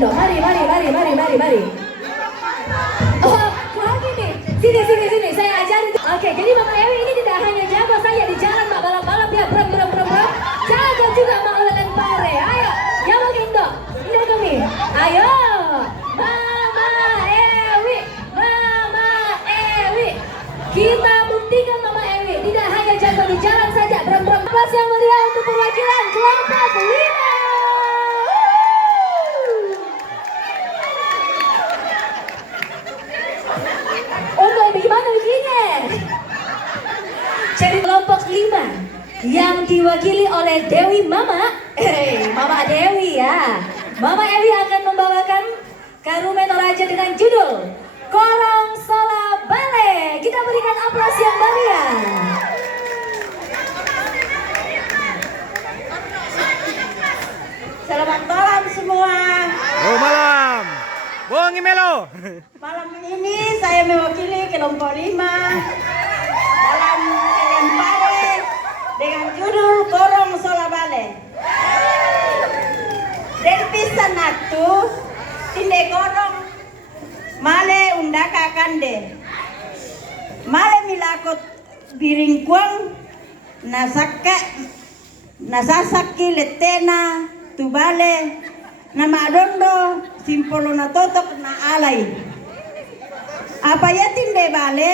Indo. Mari. Oh, lagi nih. Sini. Saya ajarin. Oke, jadi Mama Ewi ini tidak hanya jago saja di jalan Mak balap-balap ya, bram. Jago juga Mak ulalen pare. Ayo, ya Mak Indo kami. Ayo, Mama Ewi. Kita buktikan Mama Ewi tidak hanya jago di jalan saja, bram. Aplaus yang meriah untuk perwakilan kelompok 5. Bagaimana begini? Jadi kelompok 5 yang diwakili oleh Dewi Mama Dewi ya. Mama Ewi akan membawakan Karume Toraja dengan judul Korong Sola Bale. Kita berikan aplaus yang meriah. Selamat malam semua. Oh malam. Bongi Melo. Malam ini saya mewakili kelompok 5 dalam Lempare dengan judul Korong Sola Bale. Dan pisan aktu tinde korong male undaka kande. Male milakot biringkuang nasasaki letena tubale nama dondo simpolo na totok na alay. Apa ya tinde bale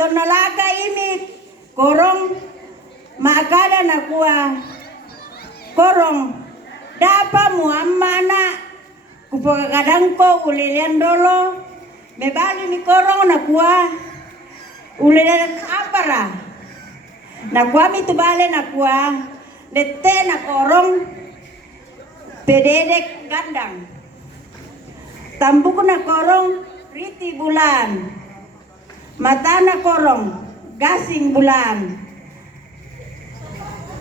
tonalaga ini korong maakada na kuwa korong dapa muamana kupagakadang ko ulilian dolo mebali ni korong na kuwa ulilian apara na kuwa mitubale na kuwa lete na korong pededek gandang tambuk na korong riti bulan mata na korong gasing bulan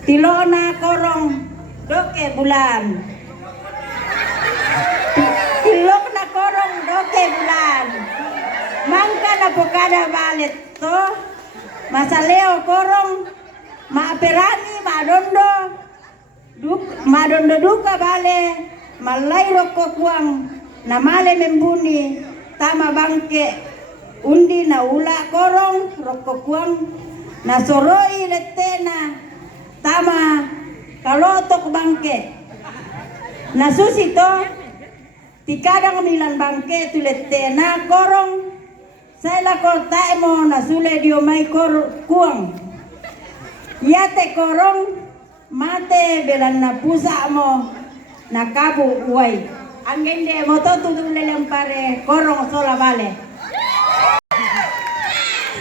tilona korong doke bulan tilok na korong doke bulan mangka na pokada balet to masaleo korong maaperani madondo duka bale malai roko kuang na male membuni tama bangke undi na ula korong roko kuang na soroi letena tama kalotok bangke na susito tikadang milan bangke tuletena korong saya kota emo na sule diomai kuang yate korong mate belan na pusa mo na kabu uway anggende mo to Lempare Korong Sola Bale.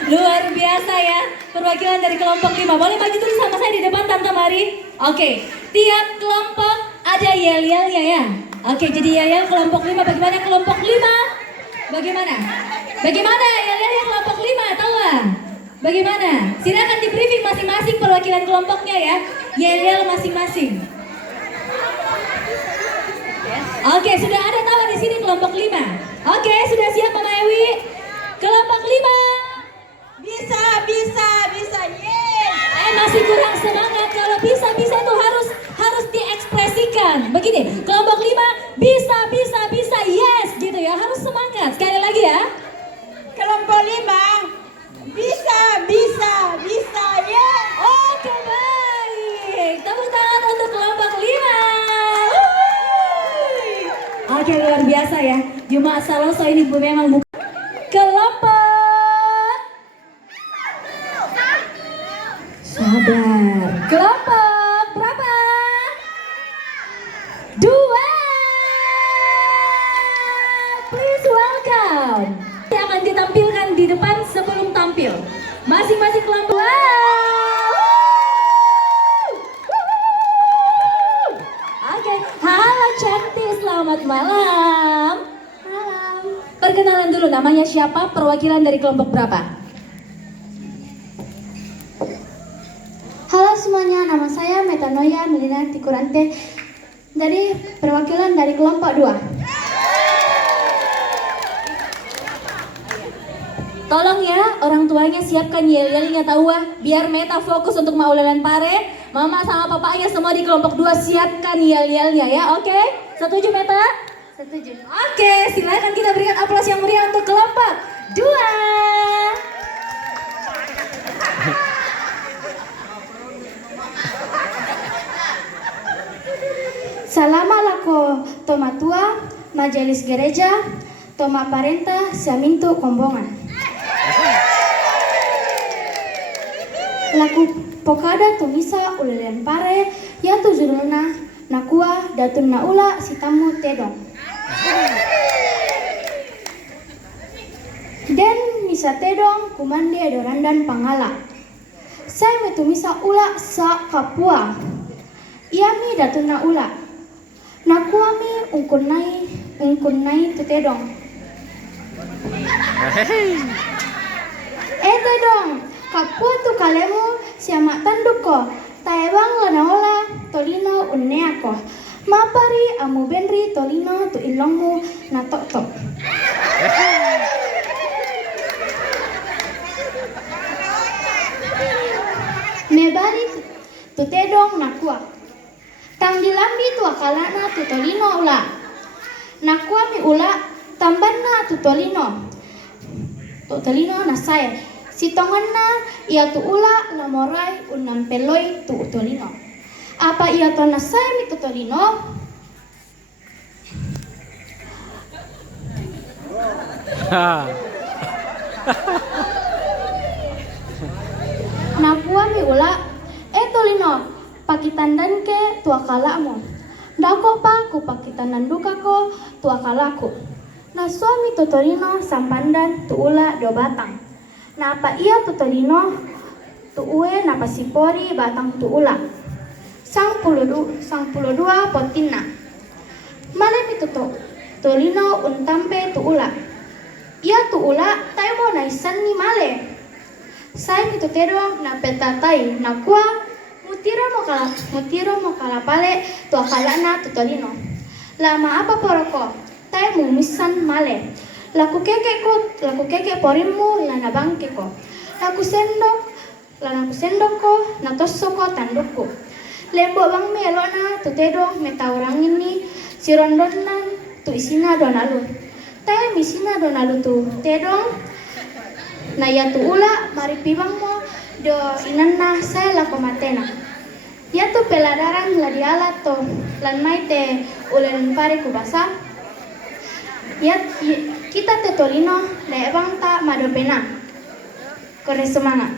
Luar biasa ya, perwakilan dari kelompok 5. Boleh maju terus sama saya di depan Tante Mari. Oke, tiap kelompok ada yel-yelnya ya. Oke, jadi yel-yel kelompok 5. Bagaimana kelompok 5? Bagaimana yel-yelnya kelompok 5? Tahu nggak? Bagaimana? Silakan di briefing masing-masing perwakilan kelompoknya ya. Yel-yel masing-masing. Oke, sudah ada tahu di sini kelompok 5. Oke, sudah siap Mama Ewi? Kelompok 5. Bisa, yes. Masih kurang semangat. Kalau bisa tuh harus diekspresikan. Begini, kelompok 5 bisa, yes gitu ya. Harus semangat. Sekali lagi ya. Kelompok 5 bisa, yes. Oke, baik. Tepuk tangan untuk kelompok 5. Oke, luar biasa ya. Jumat Saloso ini memang bukan kelompok. Sabar. Kelompok berapa? 2. Please welcome. Yang akan ditampilkan di depan sebelum tampil. Masing-masing kelompok. Oke, halo cantik, selamat malam. Malam. Perkenalan dulu, namanya siapa? Perwakilan dari kelompok berapa? Halo semuanya, nama saya Metanoia Melina Tikurante dari perwakilan dari kelompok 2. Tolong ya, orang tuanya siapkan yel-yelnya tahu biar Meta fokus untuk mau Lempare. Mama sama papanya semua di kelompok 2 siapkan yel-yelnya ya, oke? Setuju Meta? Setuju. Oke, silakan kita berikan aplaus yang meriah untuk kelompok 2. Salama lako toma tua, majelis gereja, toma parenta, siamintu kombongan. Laku pokada tumisa ulelen pare, ya tu judulna nakua datun naula sitamu tedong. Den misa tedong kumandi adorandan pangala. Saya metumisa ula sa kapua. Iami datun na ula. Nakuami ungkun nai tu tedong. Tedong, kapua tu kalemu siamak tanduko. Taebang lanaola tolino unneako. Mapari amu benri tolino tu ilongmu na tok. Mebari tu tedong nakua. Tang dilambi tu akalana tu tolino ula. Nakua mi ula tambanna tu tolino. Tu tolino na saya. Si tonganna ia tu ula lamorai unam peloi tu tolino. Apa ia to na saya mi tu tolino? Nakua mi ula tolino pakitandan ke tua kalamu. Dako pa ku pakitandan duka ko tua kalaku. Na suami totolino sampandan tu ula do batang. Na apa ia totolino tu ue na pasipori batang tu ula. Sang puluh dua potina. Male mi tolino untampe tu ula. Ia tu ula taimo na isan ni male. Saya mi totero na petatai na kuah mutiro mo kalapale tu akalana tu tolino. Lama apa poroko? Tai mumisan male. Laku keke porimu lana bangke ko. Laku sendok ko na tosso ko tandukku. Lembo bang melona tu tedo metaurang ini sirondonan tu isina donalu. Tai misina donalu tu tedo na ya tu ula mari pibang mo do inanna saya lako matena. Ya tu peladaran la diala to lan mai te ulen pare ku basa. Ya kita te tolino le bang ta madopena. Kore semangat.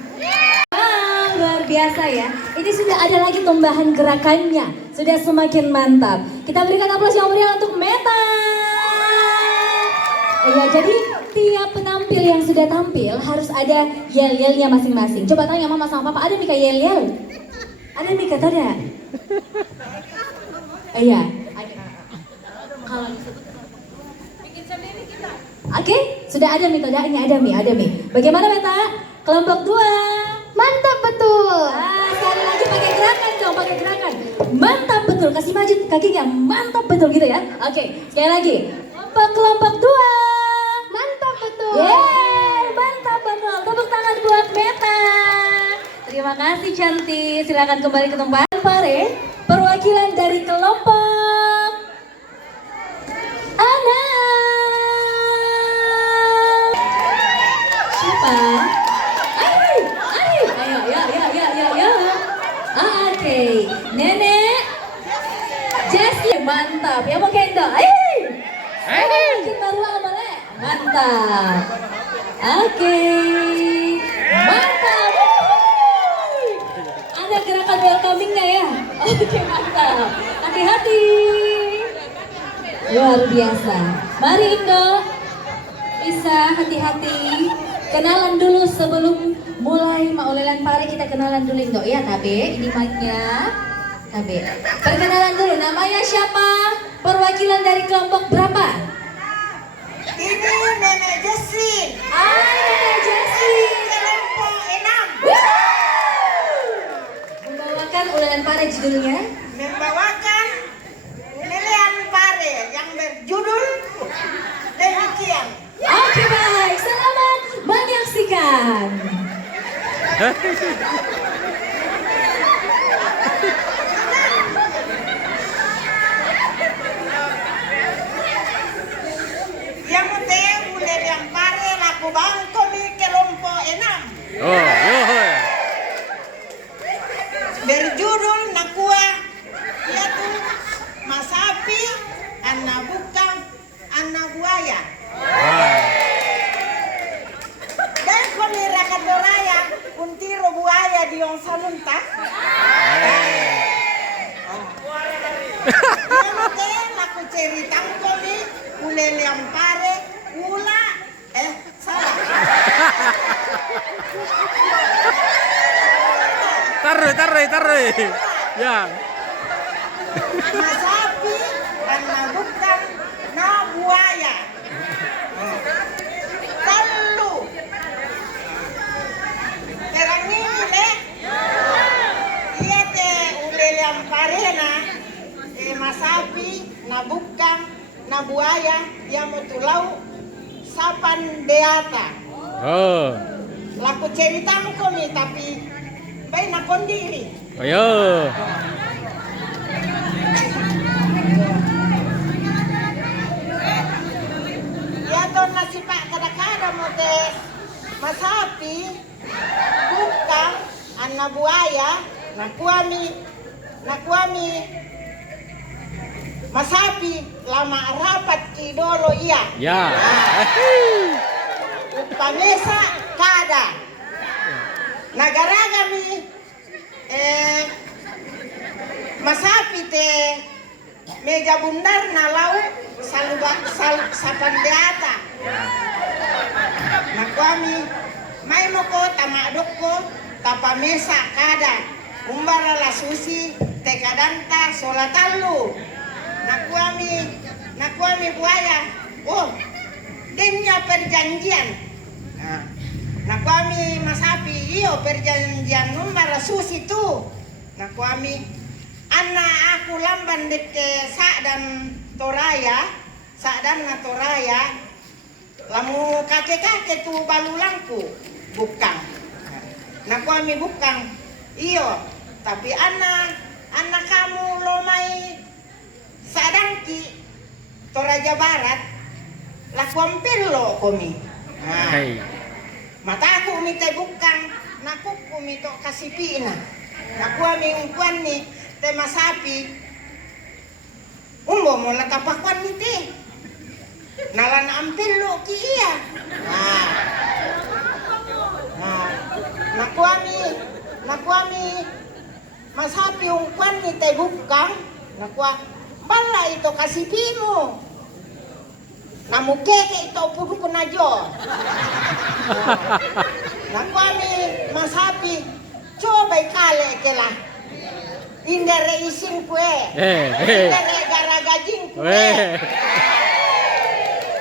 Wow, luar biasa ya. Ini sudah ada lagi tambahan gerakannya. Sudah semakin mantap. Kita berikan aplaus yang meriah untuk Meta. Ya, jadi tiap penampil yang sudah tampil harus ada yel-yelnya masing-masing. Coba tanya mama sama papa, ada Mika yel-yel? Ada Mika ada? Iya. Kalau bikin sendiri kita. Oke, sudah ada metodenya, ada Mi. Bagaimana Meta? Kelompok 2. Mantap betul. Sekali lagi pakai gerakan dong, pakai gerakan. Mantap betul, kasih maju kakinya, mantap betul gitu ya. Oke, sekali lagi. Kelompok 2. Mantap betul. Yeay, mantap betul. Tepuk tangan buat Meta. Terima kasih cantik. Silakan kembali ke tempat. Pare, perwakilan dari kelompok anak. Siapa? Ayo. Oke, Nenek. Jessie, mantap. Ya mau kendall. Makin baru amale. Mantap. Oke. Mantap. Ada gerakan welcoming-nya ya? Oke, mantap. Hati-hati. Luar biasa. Mari Indo. Bisa hati-hati. Kenalan dulu sebelum mulai maulelan pare, kita kenalan dulu Indo ya, Tabe. Ini mic-nya. Tabe. Perkenalan dulu, namanya siapa? Perwakilan dari kelompok berapa? Ini Nenek Jessie. Nenek Jessie. Kelompok 6. Membawakan ulelan pare judulnya? Membawakan ulelan pare yang berjudul demikian. Oke baik, selamat menyaksikan. Pare. Ya. Masapi dan Nabukang na buaya. Telu. Terang ini iya te ulele amparena Masapi Nabukang na buaya dia mutulau sapan deata. Oh. Laku ceritamu komi tapi baik nakon diri. Ayo. Ya to nasi pak kadang-kadang mo te Masapi Bukang anna buaya nakuami Masapi lama rapat kidolo iya. Ya. Pamesa kada. Nagaragami Masapi te meja bundar na lau sapandeata. Nakuami may mo ko tamadok ko tapamesa kada. Umbara la susi te kadanta solatalu. Nakuami buaya. Oh, dinya perjanjian. Nakuami Masapi iyo perjanjian umbara susi tu. Nakuami anak aku lamban deke dan Toraya lamu kakek tu balulangku Bukang. Nakuami Bukang iyo tapi anak kamu lomai sadangki Toraja Barat lakuampir lo komi. Hey. Mataku umite Bukang nakuku mito kasipina. Nakuami ungkuan ni te Masapi umbo mo latapakuan ni te nalan ampil lo ki iya. Nakuami Masapi ungkuan ni te Bukang nakua bala ito kasipimu namukeke ito puduko na jo. Nakuami Masapi coba kale kela indere isin kue indere garagajing kue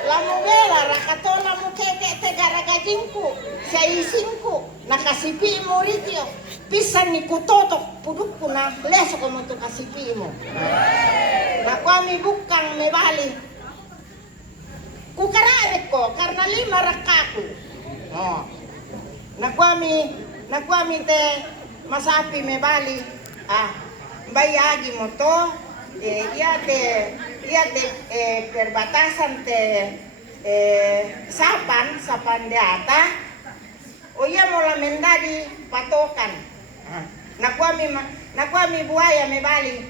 lamugela rakato lamukeke te garagajingku sa isinku nakasipi mo rityo pisan ni kutotok pudukku na leso ko mo to kasipi mo. Nakuami Bukang mebali kukarawit ko karena 5 rakaku. Nakuami te Masapi mebali bayagi mo to iya te perbatasan te sapan deata o iya mo lamendadi patokan. Nakuami buaya mebali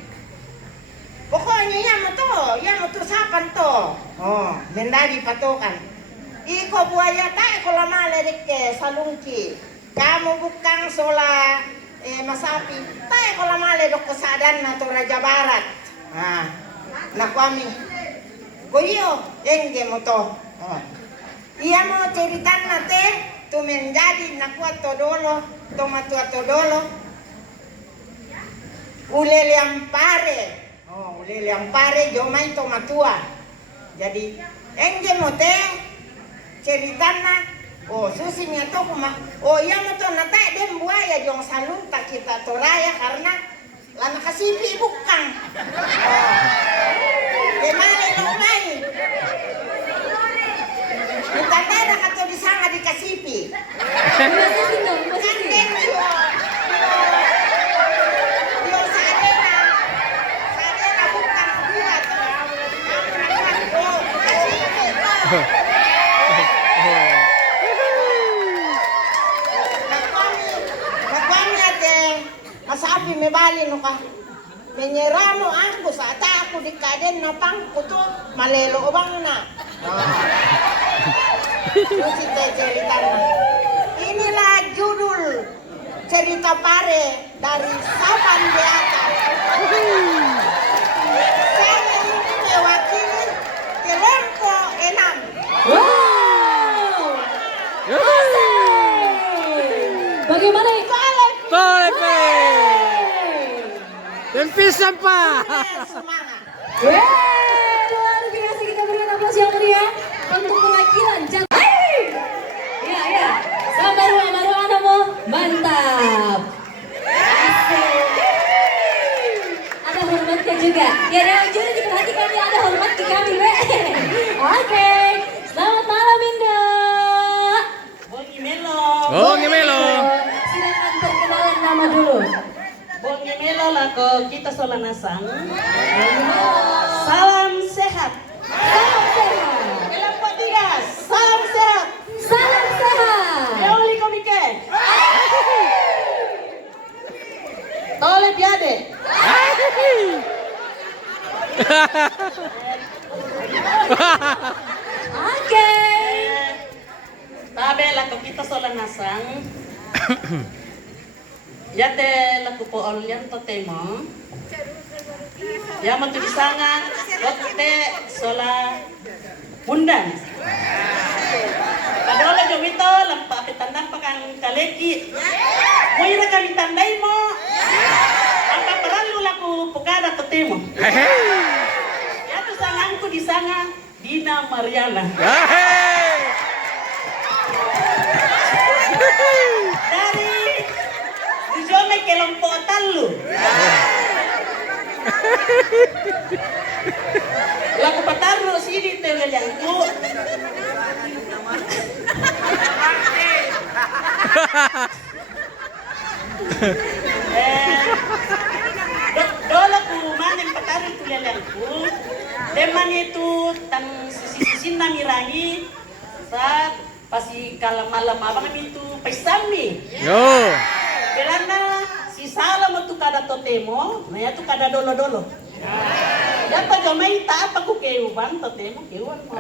pokoknya iya mo to sapan to mendadi patokan. Iko buaya tayo ko lamale deke salungki. Kamu Bukang sola Masapi tayo ko lamale dok kesadaan na Toraja Barat. Nakuami goyo engge mo to. Iya mo ceritan na te tu menjadi nakuat todolo tomatua todolo ulele ampare jomai tomatua. Jadi engge mo te ceritana susinya to kuma iya mo to nata dem buaya jong salunta kita Toraya karena lana kasipi Bukang. Gimana lumai kita tada kato disanga di kasipi Posisi dong, posisi. kanden yo sadena Bukang dua to kasipi Masapi mebali no ka menyeramo aku saat aku di kaden na pangku to malelo bang na. Terus cerita inilah judul cerita Pare dari Sapan Deata. Saya ini mewakili kelompok 6. Wow. Asik. Bagaimana nih? Boleh. pisan Pak. Semangat. Yeay, luar biasa, kita berikan aplaus yang meriah untuk perwakilan Jakarta. Ya, ya. Sabar Anamo, mantap. Asik. Ada hormatnya juga. Ya, yang juri diperhatikan ya, ada hormat ke kami, we. Oke. Selamat malam, Indah. Bongi Melo. Oh, ngemelo. Silakan perkenalan nama dulu. Bongi Melo lah kok kita solanasang. Salam sehat. Salam sehat. Kelompok 3, salam sehat. Salam sehat. Eoli komike. Tole biade. Oke. Tabe lah kok kita solanasang. Yate laku po olian to temo. Ya matu disanga kote sola mundan. Padola jomito lampa petandang pakang kaleki. Moira kami tandai mo. Apa perlu laku pokada to temo. Ya tu sangangku disanga Dina Mariana. Dari Dijome kelompok talu. Laku pataru sini telelangku. Dolo ku manen pataru telelangku. Deman itu tang sisi namirangi saat pasi kalam malam abang itu paisami. Yo. Karena si salam itu kada totemo, nah ya tu kada dolo-dolo. Ya pa gamay ta apa ku keuban totemo keuan mo.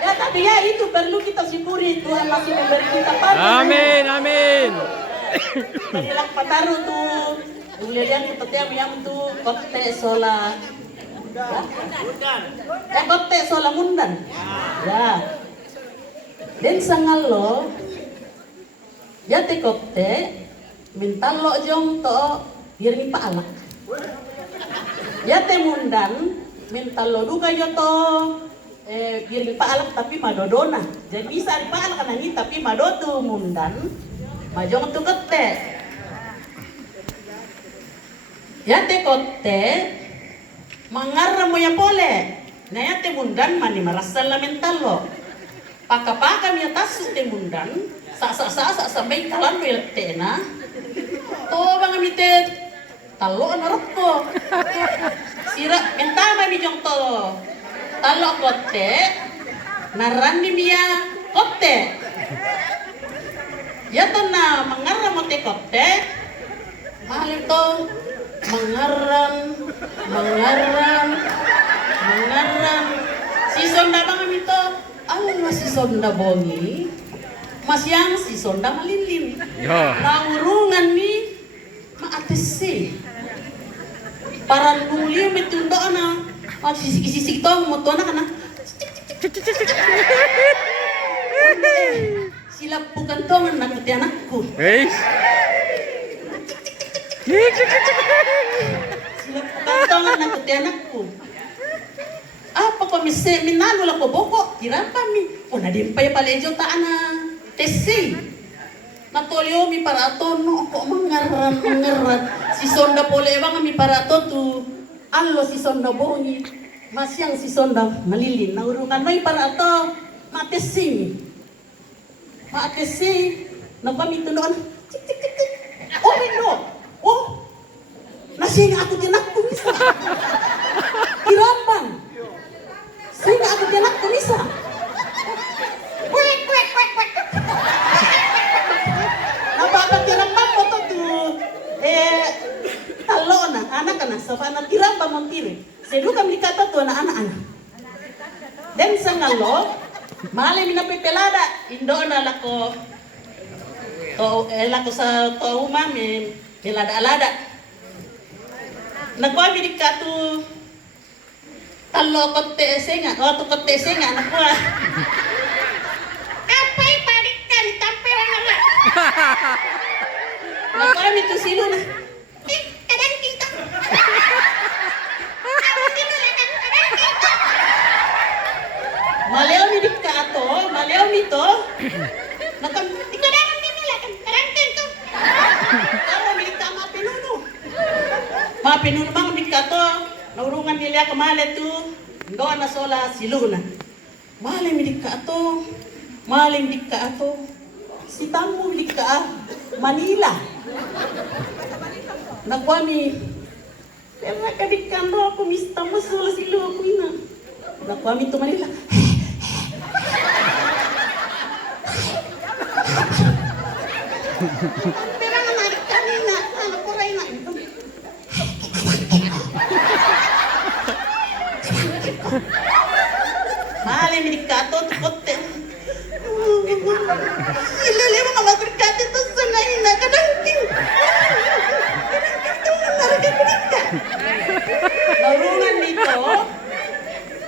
Ya tapi ya itu perlu kita syukuri Tuhan masih memberi kita pada. Amin, amin. Panilang pataru tu ulian tu totemo yang tu kote sola. Ya kote sola mundan. Ya. Den sangalo ya te kopte minta lo jong to diri paalak. Ya te mundan minta lo duga yo to diri paalak tapi madodona. Jadi bisa paalak kan ini tapi madotu mundan majong tu kopte. Ya te kopte mangarra mo ya pole. Na ya te mundan mani marasal la mental lo. Paka-paka mi atas te mundan sa sampai kalan tena to bang mi te talo narok ko sira entama mi jong to talo kote narandi mia kote ya to na mangarra mo te kote mahal to mangaran si sonda bang mi to si sonda bongi mas yang si sonda malilin naurungan ni maatesi para nulio metundo na sisik to mo to na kana sila bukan to man nakuti anakku sila bukan to man nakuti anakku apa kok minalo la ko boko tirapa mi una dimpay palejo ta ana tesi natolio mi para to no ko mangaran si sonda pole bang mi para to tu allo si sonda bongi masyang si sonda malilin na urungan may para to matesi na kami tunon oh no oh nasing ako tinak ko misa tirambang sehingga aku tianak Tunisa. Kwek. Napapa tianak mampo to tu talona anak kana sabana tiramba montire. Seduka mikata tu anak-anak. Den sangalo male mina pepelada indona lako to lako sa to umame pelada-alada. Nagwa bidikatu talo kote senga, to kote senga anak gua. Apa ibalikan tampilan anak? Nah kami tu silu na. Kadang pinunbang di kato, naurungan nila kamale tu, doon na sola siluna. Malim di kato, malim di kato, si tamu di ka Manila. Nakwami, pero kadikan do ako mista mo sola silu ako ina. Nakwami tu Manila. Pero naman kanina, ano ko rin na ito. Malim di kato, tukote. Ililiwa ka magkakati ito sa ngayon na kadangking. Kadangking ito na naragagulid ka. Narungan nito,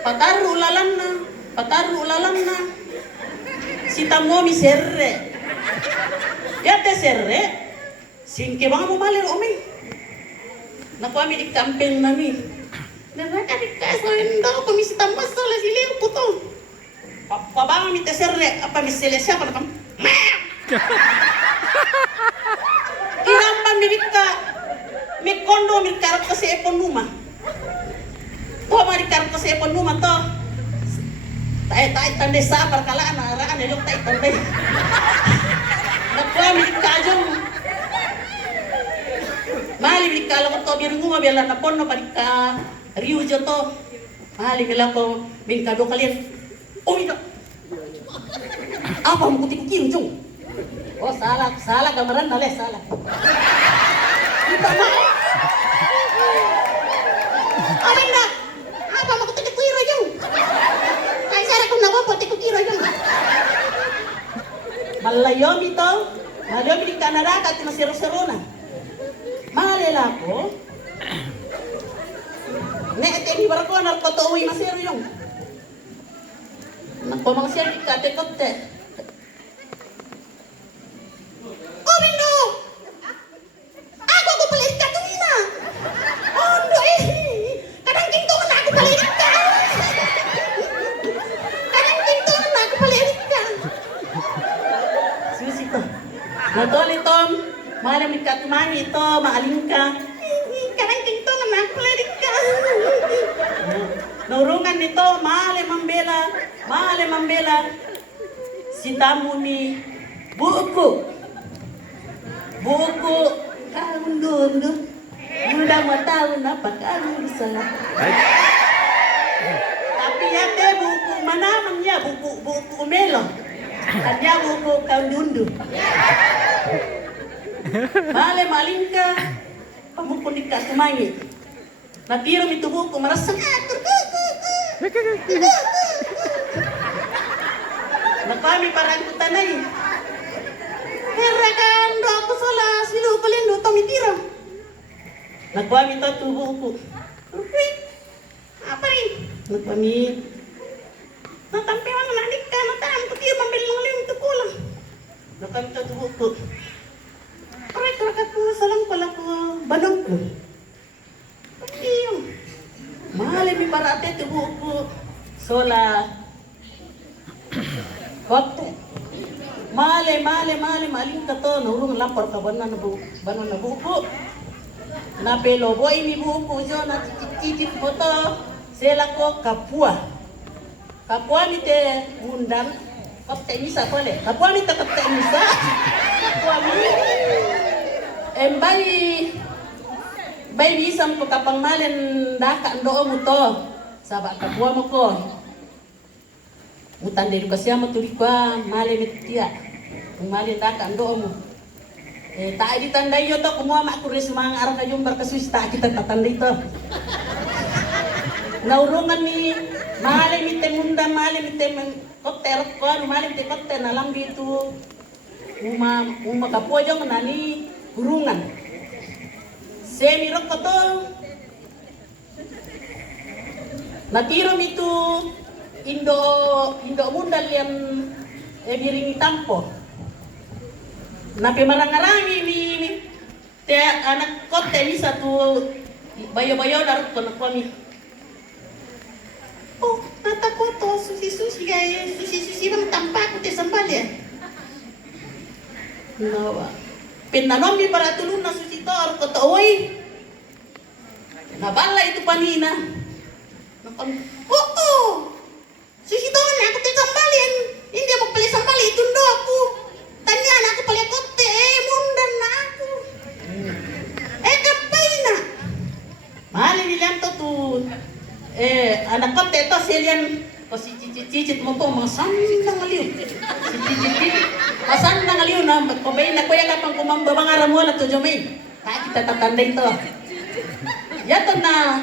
pataru ulalam na. Si tamo mi serre. Yate serre, singke bang mo malir umi. Nakuami di kampeng nami. Naraka di kasain daw kami si tamo sola siliw puto. Pabang mi teserre apa mi selesya pa nakam. Iramba mi dikka mi kondo mi karap kasi epon numa. To mari karap kasi epon numa to. Tai tande sabar kalaan araan elok tai tande. Nakwa mi kajong. Mali mi kalo to biar nguma biar na ponno parika riu joto. Mali bila ko bingkado kalian. Oh itu, apa mau kutik-kutik ujung? Oh salah gambaran nale salah. Kita mau. Alinda, apa mau kutik-kutik ujung? Kayak saya aku nawa kutik-kutik ujung. Malayom itu, malayom di Kanada kati masih seru-seruna. Malela ko. Nek ini baru ko narkoto uwi masih ujung. Nagpamang siya di kate-kote. Oh, Bindo! Ako paliit ka doon na! Oh, no eh! Kadang ginto na ako paliit ka! Kadang ginto na ako paliit ka! Susi to. Natoli Tom, malam di katumani ito, maaling ka. Kadang ginto na ako paliit ka! Naurungan nito, maale mambela, si tamu ni buku, kaundo, mudah mau tahu apa kamu salah. Tapi ya teh buku mana namanya buku melo, ada buku kaundundu. Maale malingka, kamu pun dikasih mangi. Natiro itu buku merasa Nakami parang kutanay. Herakan do ako sola silu kalian do tomitiro. Nakwami to tubuh ko. Apa rin? Nakwami. Natampi ang nanik ka natam ko tiyo pambil ng lim to kulang. Nakwami to tubuh ko. Aray karakat ko salang pala ko banong ko. Iyo. Mahal mi parate tubuh ko. Sola waktu male maling kato nurung lapor ka banan na buku na pelo boy mi buku jo na titip foto sela ko kapua mi te mundan kapte misa pole kapua mi te kapte misa kapua mi bay bisam ko kapang malen daka ndo mo to sabak kapua mo ko Utan dari kasih ama tuli kwa male metia, male daka ando mo. Tak ditandai yo to kumua mak kuris mang arang kajum berkesus tak kita tatandai to. Naurungan ni male mite munda male mite koter ko male mite koter nalam itu uma kapua jong nani gurungan. Semi rok to. Natiro itu Indo mundal yang biring tampo. Napi marangarangi ni te anak kote ni satu bayo darut ko kami. Oh, natakot to susi gaya susi bang tampak ko te sambal ya. Nawa. Pinanom ni para tulun na susi to ar ko to oy. Nabala itu panina. Nakan, oh, susiton aku te sambalin. Hindi mo pala sambali itundo aku. Tanyan aku pala kote, mundan na aku. Kapay na. Mali nilang to tu. Anak kote to silian. O si cicit mo to, mga sandang aliw. Si cicit, masandang aliw na, magpabay na kuya kapang kumambabang mo na to, Jomay. Kita tatanda ito. Yato na,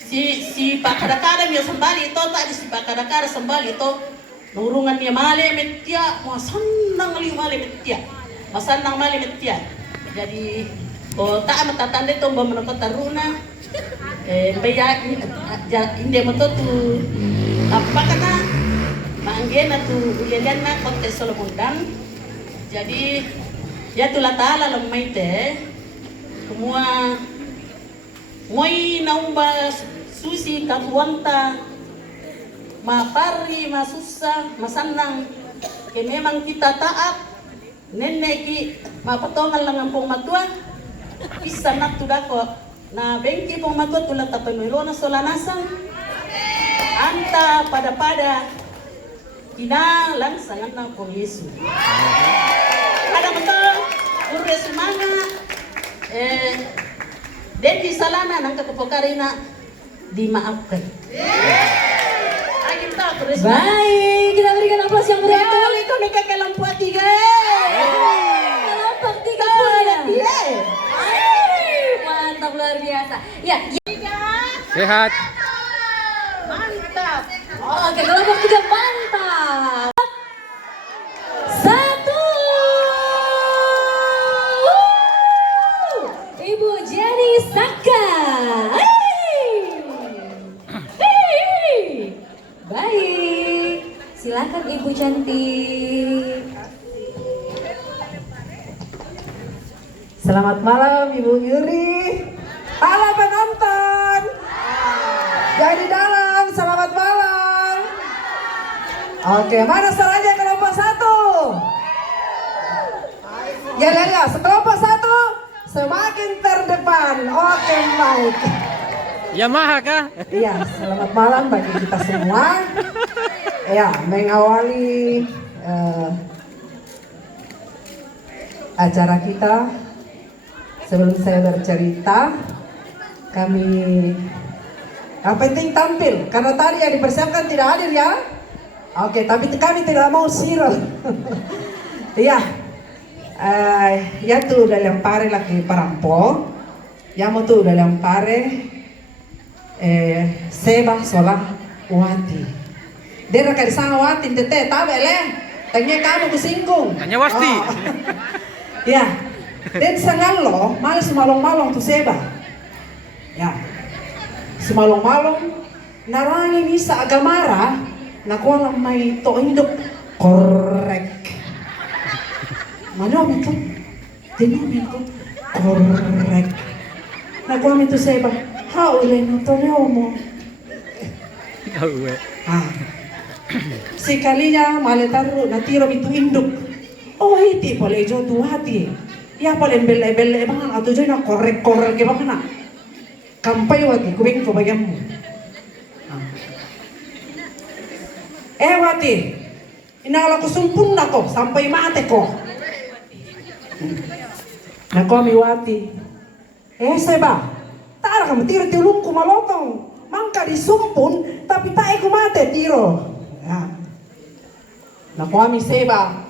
si Pakadakara niya sambali ito, tadi si Pakadakara sambali ito, nurungan niya mali metya, mga sandang aliw mali metya. Masandang mali metya. Jadi, matatanda ito, bamanakot taruna. Hindi mo to apa kata maanggen atau ulian na kontes solomondang. Jadi ya tulah taala lemai teh semua moi naumba susi kakuanta mapari masusah masanang ke memang kita taat nenek ki mapatongan lang ang pong matua bisa nak tudako na bengki pong matua tulah tapenuilo na solanasang anta pada kinalang sangat ng pong Yesus. Ada betul, ure semangat, dedi salana ng kakupokarina dimaafkan. Ayo kita terus. Baik, kita berikan aplaus yang meriah. Kali kami ke kelompok 3. Kelompok 3 ya. Mantap luar biasa. Ya. Sehat. Mantap. Oke, kelompok 3 mantap. 1. Ibu Jenny Saka. Baik. Silakan Ibu cantik. Selamat malam Ibu Yuri. Halo penonton. Yang di dalam, selamat malam. Oke, mana salahnya kelompok 1? Ya, kelompok 1 semakin terdepan. Oke, baik. Yamaha kah? Iya, selamat malam bagi kita semua. Ya, mengawali acara kita. Sebelum saya bercerita, kami yang penting tampil, karena tadi yang dipersiapkan tidak hadir ya. Oke, tapi kami tidak mau zero. Iya, ya tuh udah lempare lagi parampo, ya mau tuh udah lempare seba solah wati. Dia rekan sana wati tete tahu le, tanya kamu kesinggung. Hanya wasti. Ya. Dan sangalo, malah semalong-malong tu seba. Ya. Semalong-malong narangi misa agamara nakuha lang may to indok korek. Manom ito. Tinumin ko. Korek. Nakuha mi to seba. Haulay no to mo. Uwe. Si kalinya maletaru natiro itu induk. Oh iti pole jo duhati. Ya paling bele bang atau joy na korek ke bang na. Kampai wati kubing ko bagam mo. Wati. Inala ko sumpun na ko sampai mate ko. Nako mi wati. Seba. Tara kamu tiro tilung ko malotong. Mangka disumpun tapi tae ko mate tiro. Nako mi seba.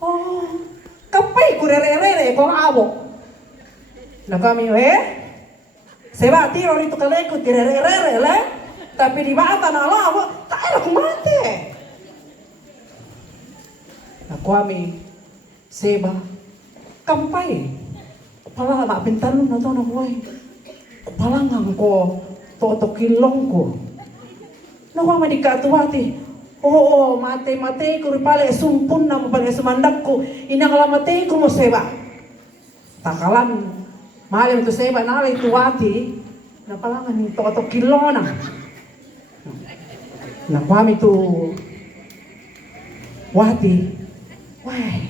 Oh. Kapay ko re ko abo. Na kami seba tiro rito kaleko tire le. Tapi di bata na labo, tayo ko mate. Na kami seba kampay. Pala na pintalon na to na boy. Palangang ko totokilong ko. Na kami di katuwati. Oo, mate ko ripale sumpun na mo pag sumandak ko. Inakala mate ko mo seba. Takalan, malam itu seba nalay tuwati. Napalangan ni to kilona. Nakwami tu wati. Wah,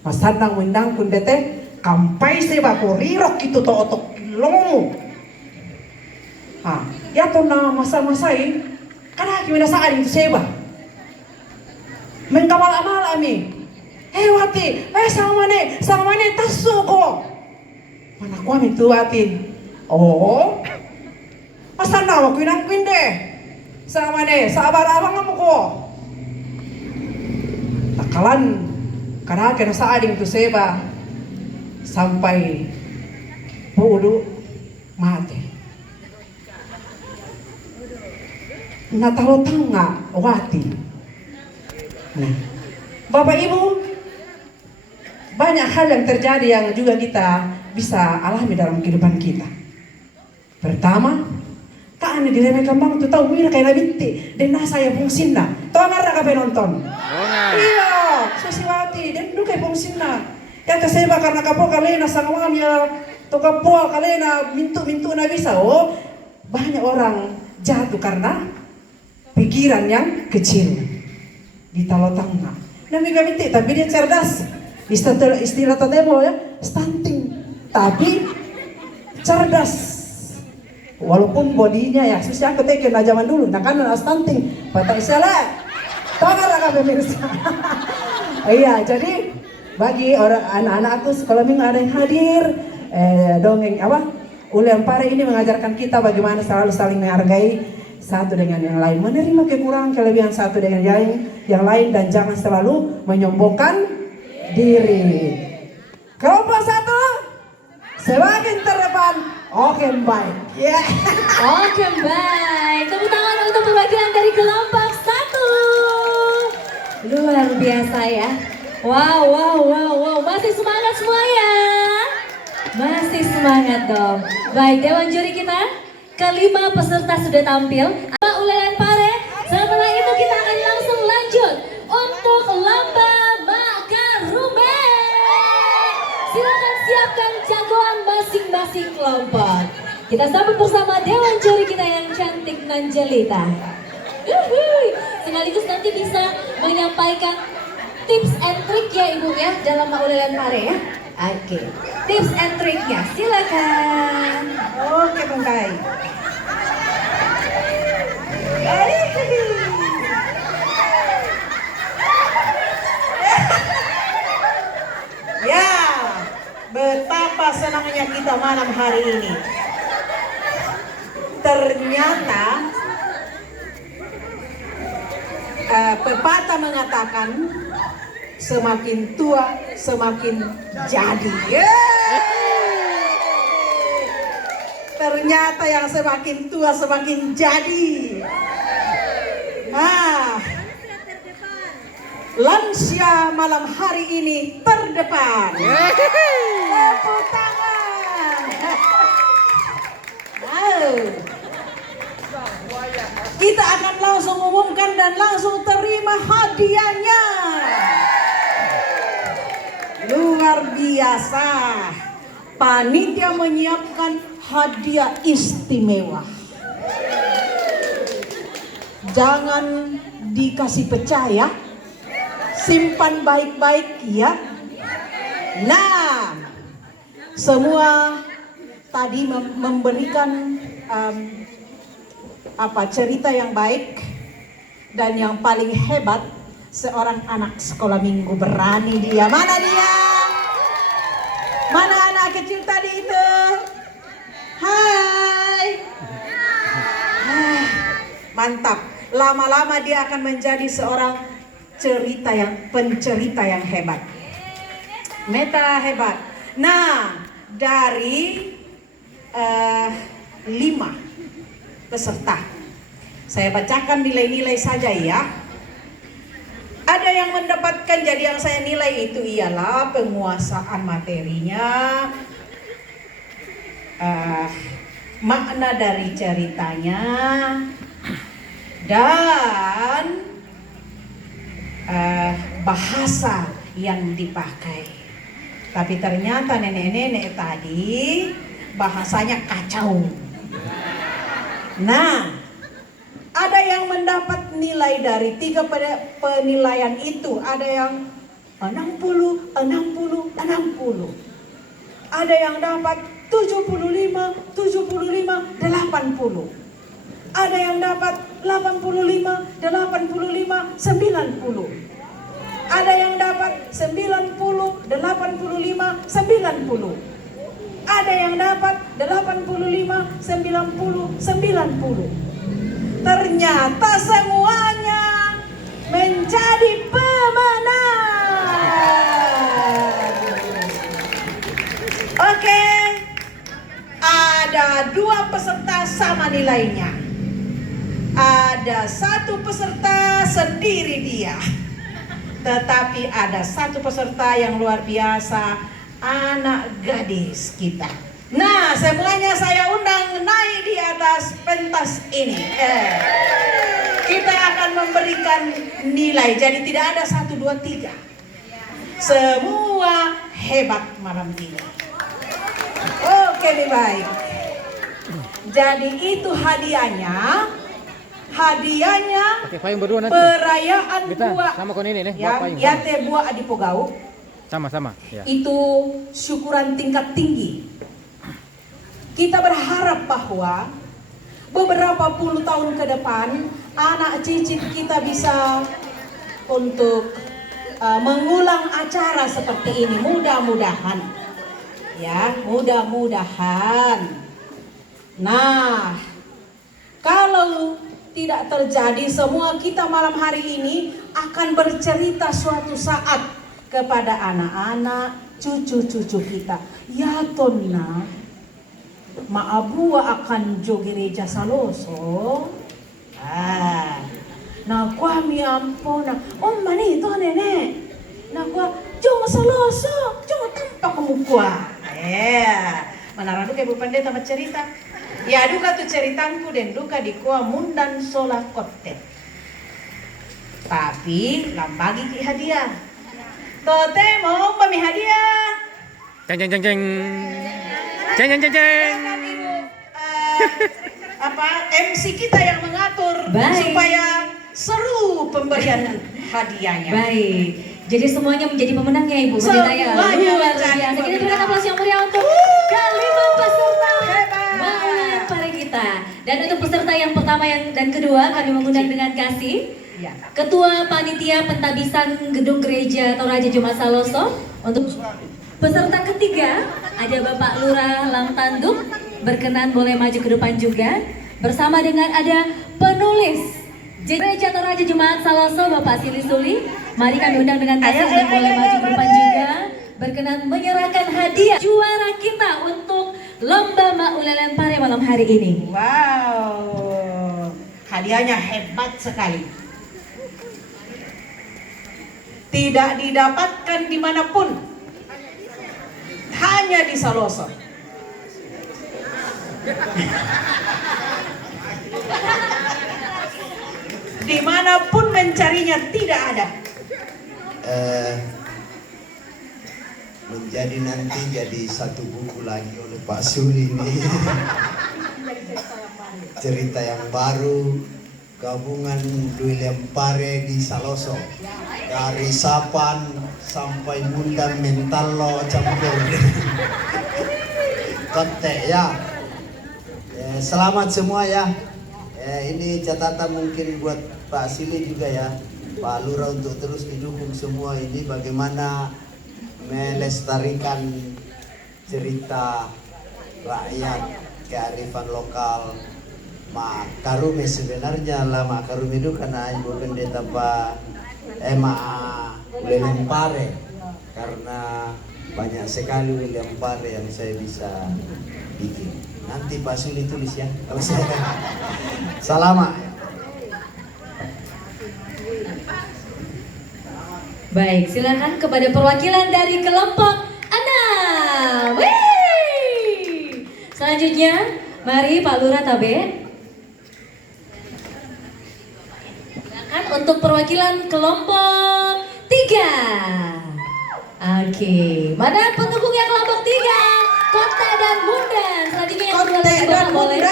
masadang windang kun dete kampay seba ko rirok itu to kilong. Ya to na masa-masai, kada kimi na saan itu seba. Mengkawal-amal ami. Wati, sama mana tasu ko. Mana ko ami tu wati. Oh, masa nawa ko nang pinde. Sama mana, sabar abang ko. Takalan, kada kena saan itu seba sampai pudu mati. Natalo tanga wati. Nah, Bapak Ibu, banyak hal yang terjadi yang juga kita bisa alami dalam kehidupan kita. Pertama, kaan di remehkan bang tu tahu mira kayak binti dan saya fungsinya. Tahu nggak kape nonton? Iya, Susiwati dan duka fungsinya. Ya kaseba karena kapo kalena sangwam ya, to kapo kalena mintu na bisa. Oh, banyak orang jatuh karena pikiran yang kecil di talotangna. Nami binti tapi dia cerdas. Istilah tademo ya, stunting. Tapi cerdas. Walaupun bodinya ya susah keteken na zaman dulu. Nah kan na stunting. Patay salah. Tahu nggak pemirsa? Iya, jadi bagi orang anak-anakku sekolah minggu ada yang hadir dongeng apa? Ulian Pare ini mengajarkan kita bagaimana selalu saling menghargai satu dengan yang lain, menerima kekurangan kelebihan satu dengan yang lain dan jangan selalu menyombongkan diri. Kelompok satu semakin terdepan. Oke, baik. Yeah. Oke, baik. Tepuk tangan untuk perwakilan dari kelompok 1. Luar biasa ya. Wow. Masih semangat semua ya? Masih semangat dong. Baik, Dewan Juri kita. Kelima peserta sudah tampil. Ulelan Pare. Setelah itu kita akan langsung lanjut untuk lomba makarumbe. Silakan siapkan jagoan masing-masing kelompok. Kita sambut bersama Dewan Juri kita yang cantik nan jelita. Sekaligus nanti bisa menyampaikan tips and trick ya Ibu ya dalam Ulelan Pare ya. Oke, tips and triknya silakan. Oke, Bangkai. Ya, betapa senangnya kita malam hari ini. Ternyata pepatah mengatakan semakin tua semakin jadi. Ternyata yang semakin tua semakin jadi. Lansia malam hari ini terdepan. Tepuk tangan. Kita akan langsung umumkan dan langsung terima hadiahnya. Luar biasa. Panitia menyiapkan hadiah istimewa. Jangan dikasih pecah ya. Simpan baik-baik ya. Nah, semua tadi memberikan cerita yang baik dan yang paling hebat seorang anak sekolah minggu berani dia. Mana dia? Mana anak kecil tadi itu? Hai. Mantap. Lama-lama dia akan menjadi seorang pencerita yang hebat. Meta hebat. Nah, dari 5 peserta, saya bacakan nilai-nilai saja ya. Ada yang mendapatkan, jadi yang saya nilai itu ialah penguasaan materinya, makna dari ceritanya, dan bahasa yang dipakai. Tapi ternyata nenek-nenek tadi bahasanya kacau. Nah, ada yang mendapat nilai dari 3 penilaian itu. Ada yang 60, 60, 60. Ada yang dapat 75, 75, 80. Ada yang dapat 85, 90. Ada yang dapat 90, 85, 90. Ada yang dapat 85, 90. Ternyata semuanya menjadi pemenang. Oke, ada 2 peserta sama nilainya. Ada 1 peserta sendiri dia. Tetapi ada 1 peserta yang luar biasa, anak gadis kita. Nah, semuanya saya undang naik di atas pentas ini. Kita akan memberikan nilai. Jadi tidak ada 1, 2, 3. Semua hebat malam ini. Oke, lebih baik. Jadi itu hadiahnya. Pakai payung berdua nanti. Perayaan Kita buah sama kon ini nih, bawa yang payung. Yate Buah Adipogau. Sama-sama. Ya. Itu syukuran tingkat tinggi. Kita berharap bahwa beberapa puluh tahun ke depan anak cicit kita bisa untuk mengulang acara seperti ini. Mudah-mudahan, ya, mudah-mudahan. Nah, kalau tidak terjadi, semua kita malam hari ini akan bercerita suatu saat kepada anak-anak, cucu-cucu kita. Ya tonna, maabua akan jo gereja Saloso. Nah kwa mi ampona, mani itu nenek. Nah kwa jo Saloso, jo tampak mukua. Mana radu kayak Bu Pendeta bercerita. Ya duka tu ceritangku dan duka di kuah mundan sola kote. Tapi lambagi ki hadiah. Tote mau pami hadiah. Jeng jeng jeng jeng. Jeng jeng jeng jeng. Silakan Ibu. MC kita yang mengatur. Baik. Supaya seru pemberian hadiahnya. Baik. Jadi semuanya menjadi pemenangnya Ibu Pendeta ya. Semuanya Luar menjadi biasa. Kita berikan pemenang. aplaus yang meriah untuk kelima peserta Hebat. Maulid Pare kita. Dan untuk peserta yang pertama dan kedua kami mengundang dengan kasih Ya. Ketua Panitia Pentabisan Gedung Gereja Toraja Jumat Saloso. Untuk peserta ketiga ada Bapak Lurah Lamtanduk, berkenan boleh maju ke depan juga. Bersama dengan ada penulis Gereja Toraja Jumat Saloso Bapak Sili Suli. Mari kami undang dengan kasih dan boleh maju ke depan juga. Berkenan menyerahkan hadiah juara kita untuk Lomba Maulid Pare malam hari ini. Wow, hadiahnya hebat sekali. Tidak didapatkan dimanapun, hanya di Saloso. Dimanapun mencarinya tidak ada. Menjadi nanti jadi satu buku lagi oleh Pak Suli ini. Cerita yang baru, gabungan William Pare di Saloso. Dari Sapan sampai Mundan Mentalo campur. Kotek ya. Selamat semua ya. Ini catatan mungkin buat Pak Sili juga ya. Pak Lurah untuk terus didukung semua ini bagaimana melestarikan cerita rakyat, kearifan lokal. Mak Karume sebenarnya lah Mak Karume itu karena Ibu Pendeta Pak William Pare, karena banyak sekali William Pare yang saya bisa bikin. Nanti Pak Suli tulis ya kalau saya. Salamat. Baik, silakan kepada perwakilan dari kelompok 6. Wih! Selanjutnya, mari Pak Lurah Tabe. Silakan untuk perwakilan kelompok 3. Oke, mana pendukung yang kelompok 3? Kota dan Mundan. Selanjutnya yang kedua lagi Bapak boleh.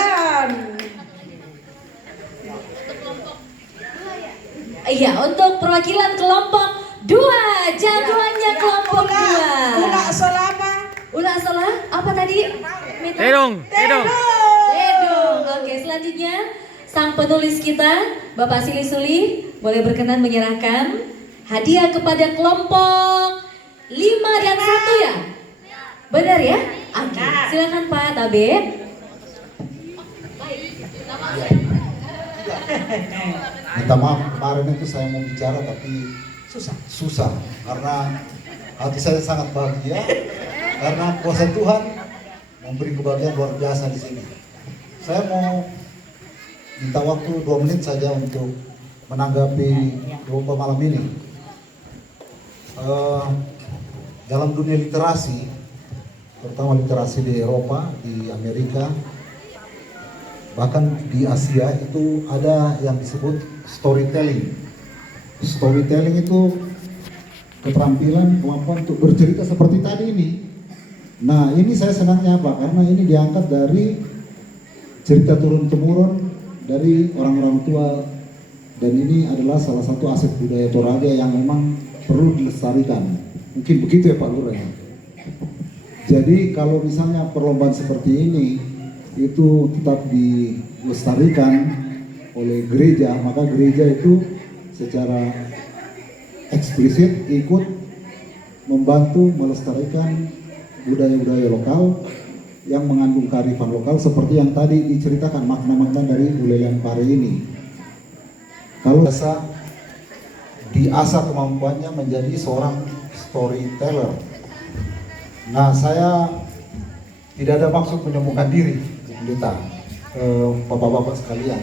Iya, untuk perwakilan kelompok 2, jagoannya kelompok 2. Ula Solama. Ula Sola, apa tadi? Tedong. Tedong. Oke, sang penulis kita, Bapak Sili Suli, boleh berkenan menyerahkan hadiah kepada kelompok 5 dan 1 ya? Benar ya? Oke, silakan Pak Tabe. Minta maaf kemarin itu saya mau bicara tapi susah karena hati saya sangat bahagia karena kuasa Tuhan memberi kebahagiaan luar biasa di sini. Saya mau minta waktu 2 menit saja untuk menanggapi lomba malam ini. Dalam dunia literasi, terutama literasi di Eropa, di Amerika, bahkan di Asia itu ada yang disebut storytelling. Storytelling itu keterampilan, kemampuan untuk bercerita seperti tadi ini. Nah, ini saya senangnya apa? Karena ini diangkat dari cerita turun-temurun dari orang-orang tua, dan ini adalah salah satu aset budaya Toraja yang memang perlu dilestarikan. Mungkin begitu ya Pak Lurah ya. Jadi kalau misalnya perlombaan seperti ini itu tetap dilestarikan oleh gereja, maka gereja itu secara eksplisit ikut membantu melestarikan budaya-budaya lokal yang mengandung kearifan lokal seperti yang tadi diceritakan makna-makna dari Ulelean Pare ini. Kalau bisa diasah kemampuannya menjadi seorang storyteller. Nah, saya tidak ada maksud menyombongkan diri, pendeta, bapak-bapak sekalian.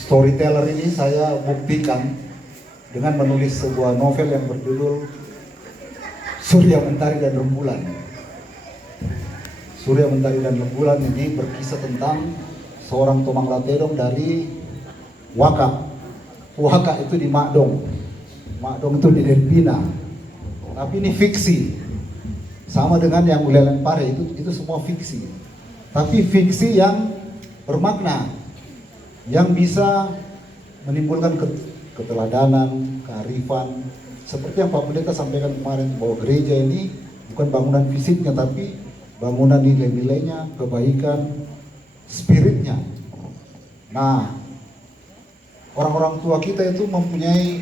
Storyteller ini saya buktikan dengan menulis sebuah novel yang berjudul Surya Mentari dan Rembulan. Surya Mentari dan Rembulan ini berkisah tentang seorang Tomang Latedong dari Waka. Waka itu di Makdong. Makdong itu di Denpina. Tapi ini fiksi. Sama dengan yang Ulelean Pare itu semua fiksi. Tapi fiksi yang bermakna, yang bisa menimbulkan keteladanan, kearifan. Seperti yang Pak Pendeta sampaikan kemarin bahwa gereja ini bukan bangunan fisiknya tapi bangunan nilai-nilainya, kebaikan, spiritnya. Nah, orang-orang tua kita itu mempunyai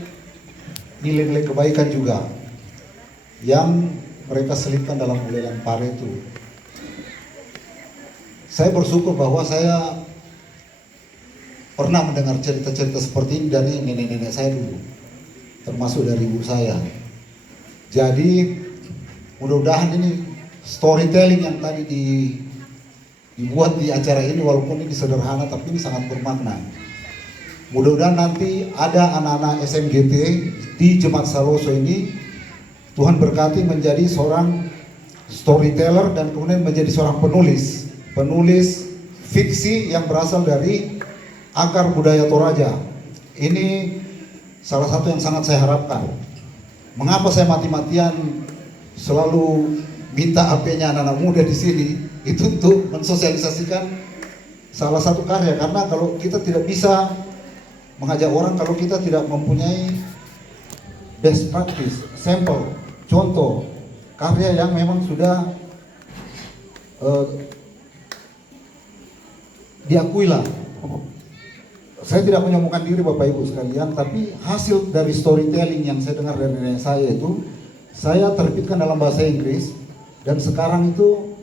nilai-nilai kebaikan juga yang mereka selipkan dalam Ulelean Pare itu. Saya bersyukur bahwa saya pernah mendengar cerita-cerita seperti ini dari nenek-nenek saya dulu, termasuk dari ibu saya. Jadi mudah-mudahan ini storytelling yang tadi dibuat di acara ini, walaupun ini sederhana tapi ini sangat bermakna. Mudah-mudahan nanti ada anak-anak SMGT di Jemaat Saloso ini Tuhan berkati menjadi seorang storyteller dan kemudian menjadi seorang penulis fiksi yang berasal dari akar budaya Toraja. Ini salah satu yang sangat saya harapkan. Mengapa saya mati-matian selalu minta HP-nya anak-anak muda di sini? Itu untuk mensosialisasikan salah satu karya, karena kalau kita tidak bisa mengajak orang kalau kita tidak mempunyai best practice, sampel, contoh karya yang memang sudah diakui lah. Saya tidak menyombongkan diri Bapak Ibu sekalian, tapi hasil dari storytelling yang saya dengar dari nenek saya itu, saya terbitkan dalam bahasa Inggris dan sekarang itu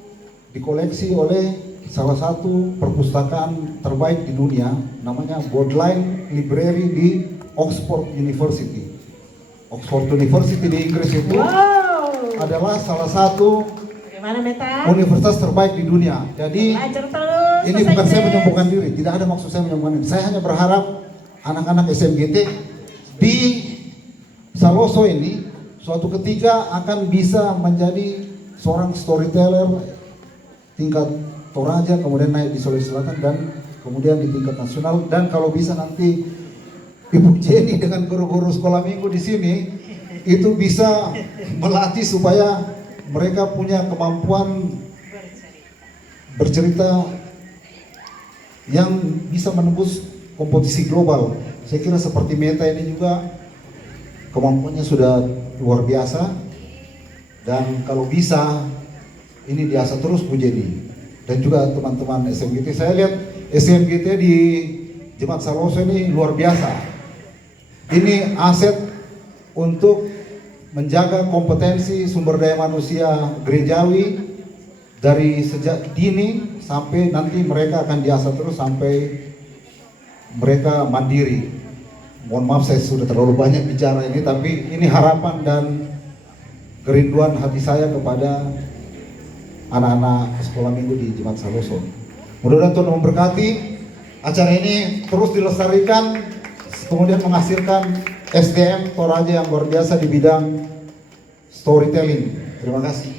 dikoleksi oleh salah satu perpustakaan terbaik di dunia, namanya Bodleian Library di Oxford University. Oxford University di Inggris itu adalah salah satu universitas terbaik di dunia. Jadi ini bukan saya menyombongkan diri, tidak ada maksud saya menyombongkan diri. Saya hanya berharap anak-anak SMGT di Saloso ini suatu ketika akan bisa menjadi seorang storyteller tingkat Toraja, kemudian naik di Sulawesi Selatan dan kemudian di tingkat nasional, dan kalau bisa nanti Ibu Jenny dengan guru-guru sekolah minggu di sini itu bisa melatih supaya mereka punya kemampuan bercerita yang bisa menembus kompetisi global. Saya kira seperti Meta ini juga kemampuannya sudah luar biasa, dan kalau bisa ini diasah terus Bu Jenny dan juga teman-teman SMGT. Saya lihat SMGT di Jemaat Saloso ini luar biasa. Ini aset untuk menjaga kompetensi sumber daya manusia gerejawi dari sejak dini sampai nanti mereka akan diasah terus sampai mereka mandiri. Mohon maaf saya sudah terlalu banyak bicara ini, tapi ini harapan dan kerinduan hati saya kepada anak-anak sekolah minggu di Jemaat Saloso. Mudah-mudahan Tuhan memberkati acara ini terus dilestarikan, kemudian menghasilkan SDM Toraja yang luar biasa di bidang storytelling. Terima kasih.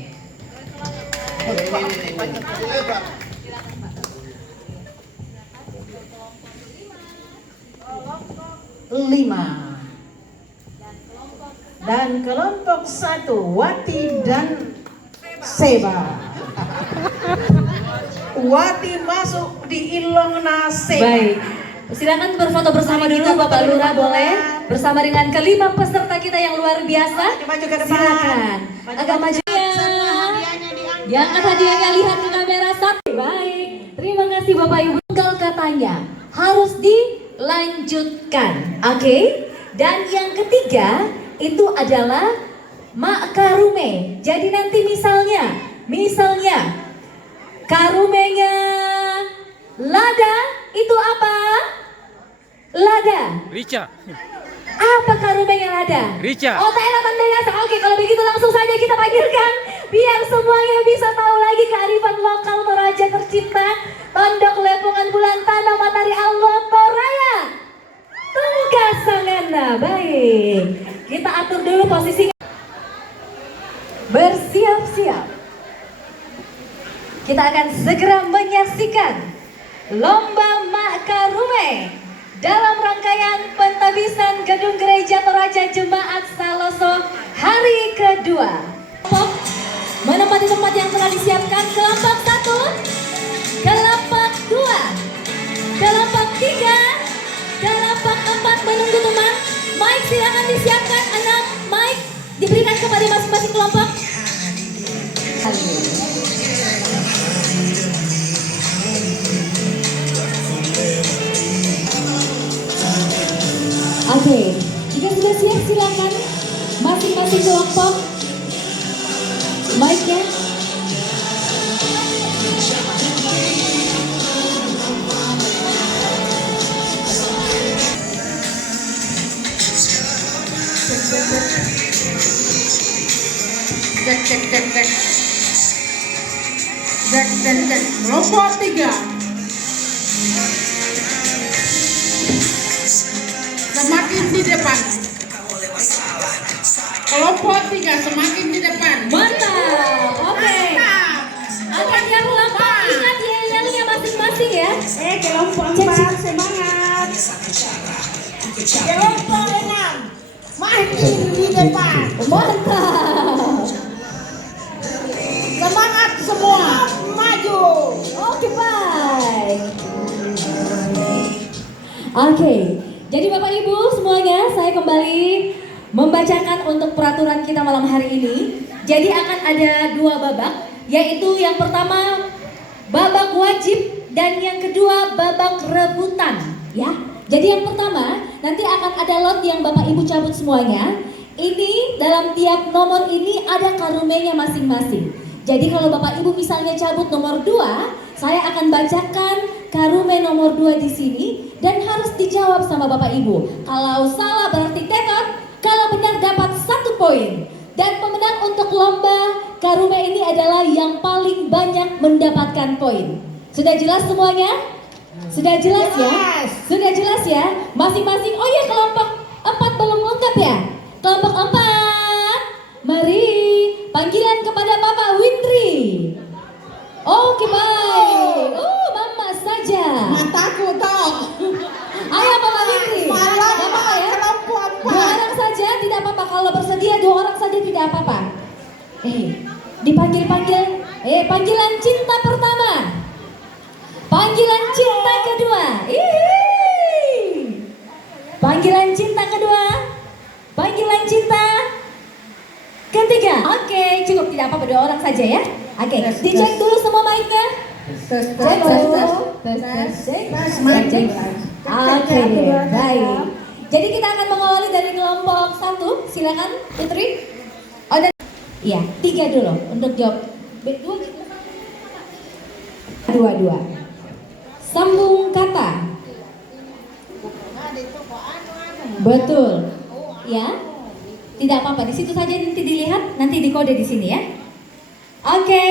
Lima. Dan kelompok 1 Wati dan Seba. Wati masuk di Ilongna Seba. Baik. Silakan berfoto bersama dulu Bapak Lurah, boleh bersama dengan kelima peserta kita yang luar biasa. Maju ke depan. Silakan. Agak maju ya. Yang hadiahnya lihat ke kamera satu. Baik. Terima kasih Bapak Ibu. Tunggal katanya harus dilanjutkan. Oke. Dan yang ketiga itu adalah Mak Karume. Jadi nanti misalnya karumenya lada itu apa? Lada. Rica. Apa karumenya lada? Rica. Oh, tak enak tanda rasa. Oke, kalau begitu langsung saja kita panggilkan biar semuanya bisa tahu lagi kearifan lokal Toraja tercipta. Tondok Lepungan Bulan Tanah Matahari Allah Toraya. Tungkasangana. Baik. Kita atur dulu posisinya. Bersiap-siap. Kita akan segera menyaksikan Lomba Mak Karume dalam rangkaian pentabisan Gedung Gereja Toraja Jemaat Saloso hari kedua. Menempati tempat yang telah disiapkan kelompok 1, kelompok 2, kelompok 3, kelompok 4 menunggu teman. Mic silakan disiapkan, 6 mic diberikan kepada masing-masing kelompok. Oke, jika sudah siap silakan masing-masing kelompok mic-nya. Cek. Kelompok 3. Semakin di depan. Kelompok 3 semakin di depan. Mantap, oke. Oke, yang kelompok ingat yel-yelnya masing-masing ya. Kelompok 4 semangat. Kelompok 6 makin di depan. Mantap. Semangat semua, maju. Oke, baik. Oke, jadi Bapak Ibu semuanya, saya kembali membacakan untuk peraturan kita malam hari ini. Jadi akan ada 2 babak, yaitu yang pertama babak wajib dan yang kedua babak rebutan, ya. Jadi yang pertama nanti akan ada lot yang Bapak Ibu cabut semuanya. Ini dalam tiap nomor ini ada karumenya masing-masing. Jadi kalau Bapak Ibu misalnya cabut nomor 2, saya akan bacakan karume nomor 2 di sini dan harus dijawab sama Bapak Ibu. Kalau salah berarti tetot, kalau benar dapat 1 poin. Dan pemenang untuk lomba karume ini adalah yang paling banyak mendapatkan poin. Sudah jelas semuanya? Sudah jelas ya? Sudah jelas ya? Masing-masing, oh ya kelompok 4 belum lengkap ya? Kelompok 4, mari panggilan kepada Bapak Windri. Oke, baik. Mama saja. Mataku toh. Ayo Bapak Windri. Malah Tidak apa-apa ya? kelompok 2 orang saja tidak apa-apa. Kalau bersedia 2 orang saja tidak apa-apa. Dipanggil-panggil. Panggilan cinta pertama. Panggilan cinta kedua. Panggilan cinta kedua. Panggilan cinta ketiga. Oke, cukup, tidak apa-apa 2 orang saja ya. Oke, dicek dulu semua mic-nya. Cek dulu. Cek. Oke, baik. Jadi kita akan mengawali dari kelompok 1. Silakan Putri. Oh, dan iya, 3 dulu untuk jawab. Dua. Sambung kata. Betul. Ya. Tidak apa-apa, di situ saja nanti dilihat, nanti dikode di sini ya. Oke,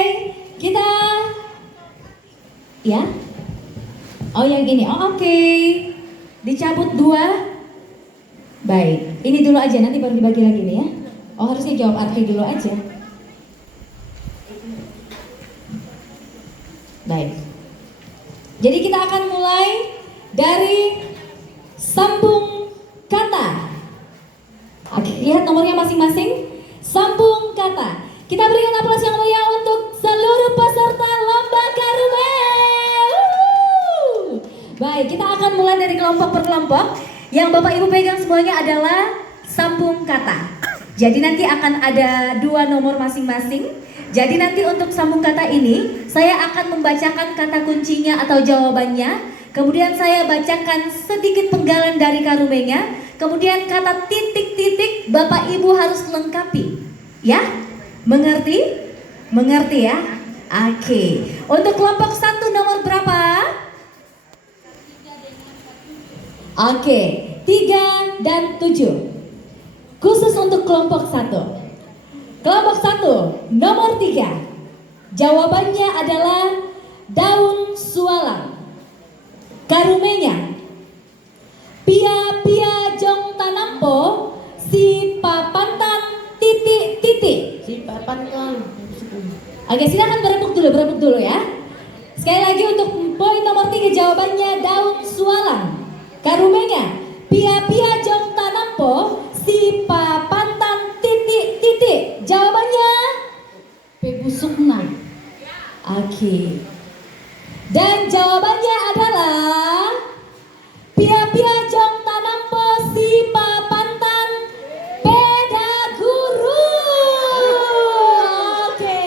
kita ya. Oh yang ini, oh oke. Dicabut 2. Baik, ini dulu aja, nanti baru dibagi lagi nih ya. Oh harusnya jawab arti dulu aja. Baik. Jadi kita akan mulai dari sambung kata. Oke, lihat nomornya masing-masing. Sambung kata. Kita berikan aplaus yang mulia untuk seluruh peserta lomba Karume. Baik, kita akan mulai dari kelompok per kelompok. Yang Bapak Ibu pegang semuanya adalah sambung kata. Jadi nanti akan ada 2 nomor masing-masing. Jadi nanti untuk sambung kata ini, saya akan membacakan kata kuncinya atau jawabannya. Kemudian saya bacakan sedikit penggalan dari Karumenya. Kemudian kata titik-titik Bapak Ibu harus lengkapi. Ya? Mengerti? Mengerti ya? Oke. Untuk kelompok 1 nomor berapa? Oke, 3 dan 7. Khusus untuk kelompok 1. Kelompok 1 nomor 3. Jawabannya adalah daun sualang. Karumenya Pia jong tanampo si papantan titik. Si papantan. Oke, silakan berebut dulu ya. Sekali lagi untuk poin nomor 3 jawabannya daun sualang. Karumenya Pia jong tanampo si papantan titik. Jawabannya pebusukna. Oke. Dan jawabannya adalah Pia jong tanampo si papantan peda guru. Oke.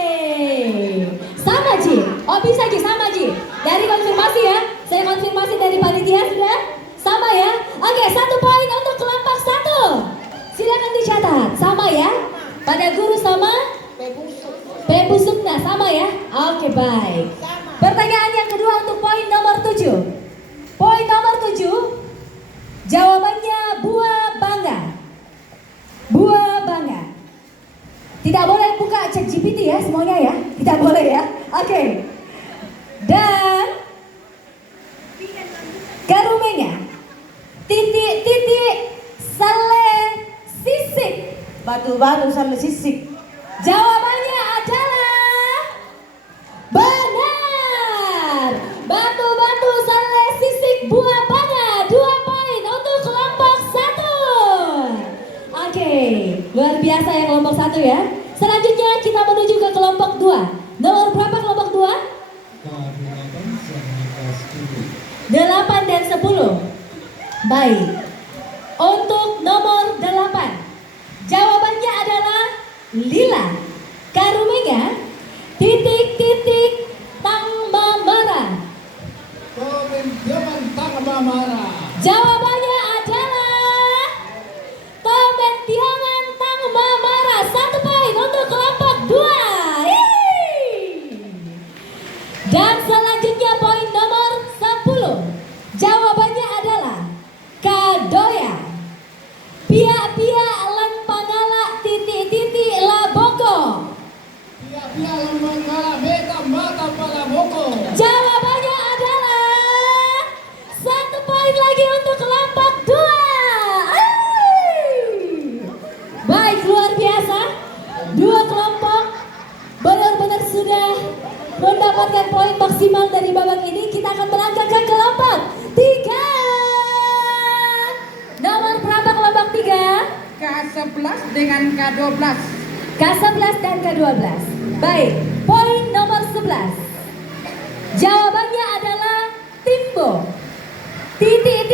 Sama Ji. Oh bisa Ji, sama Ji. Dari konfirmasi ya. Saya konfirmasi dari panitia sudah sama ya. Oke, 1 poin untuk kelompok 1. Silakan dicatat. Sama ya. Pada guru sama pebusukna sama ya. Oke, baik. Pertanyaan yang kedua untuk poin nomor 7. Poin nomor 7. Jawabannya buah bangga. Buah bangga. Tidak boleh buka cek GPT ya semuanya ya. Tidak boleh ya. Oke. Dan Karumenya titik sale sisik. Batu-batu sama sisik. Jawabannya adalah benar. Batu-batu sale sisik buah bangga. 2 poin untuk kelompok 1. Oke, luar biasa ya kelompok 1 ya. Selanjutnya kita menuju ke kelompok 2. Nomor berapa kelompok 2? 8 dan 10. Baik. Untuk nomor 8. Jawabannya adalah lila. Karumenya titik tang mamara. Jawabannya adalah Tomentiangan tang mamara. 1 poin untuk kelompok 2. Dan selanjutnya poin nomor 10. Jawabannya adalah kadoya. Pia lan pangala titik laboko. Pia lan pangala mata pala boko. Jawabannya adalah 1 poin lagi untuk kelompok 2. Baik, luar biasa. 2 kelompok benar-benar sudah mendapatkan poin maksimal dari babak ini. Kita akan melangkah ke kelompok 3. Nomor berapa kelompok 3? K11 dengan K12. K11 dan K12. Baik, poin nomor 11. Jawabannya adalah timbo. Titik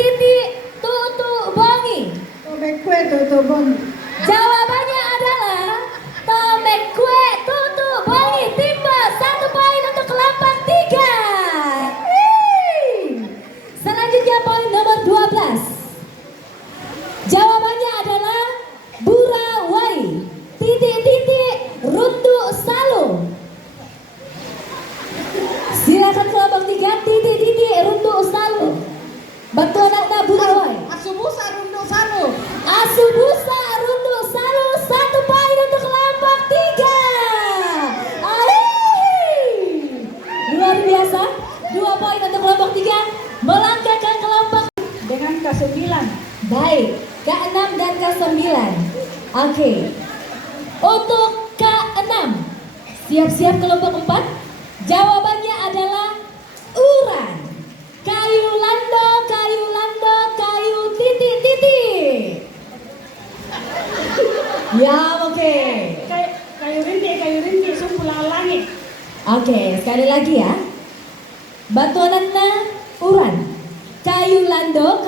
tutu bongi. Tomekue tutu bongi. Jawabannya adalah tomekue tutu bongi. Timbo. 1 poin untuk kelompok 3. untuk kelompok 3 melangkah ke kelompok Dengan ke-9. baik, K6 dan K9. Oke. Untuk K6, siap-siap kelompok 4. Jawabannya adalah uran. Kayu lando, kayu titik. Ya, oke. Kayu rintik, sumpulan langit. Oke, sekali lagi ya. Batuanana uran. Kayu lando,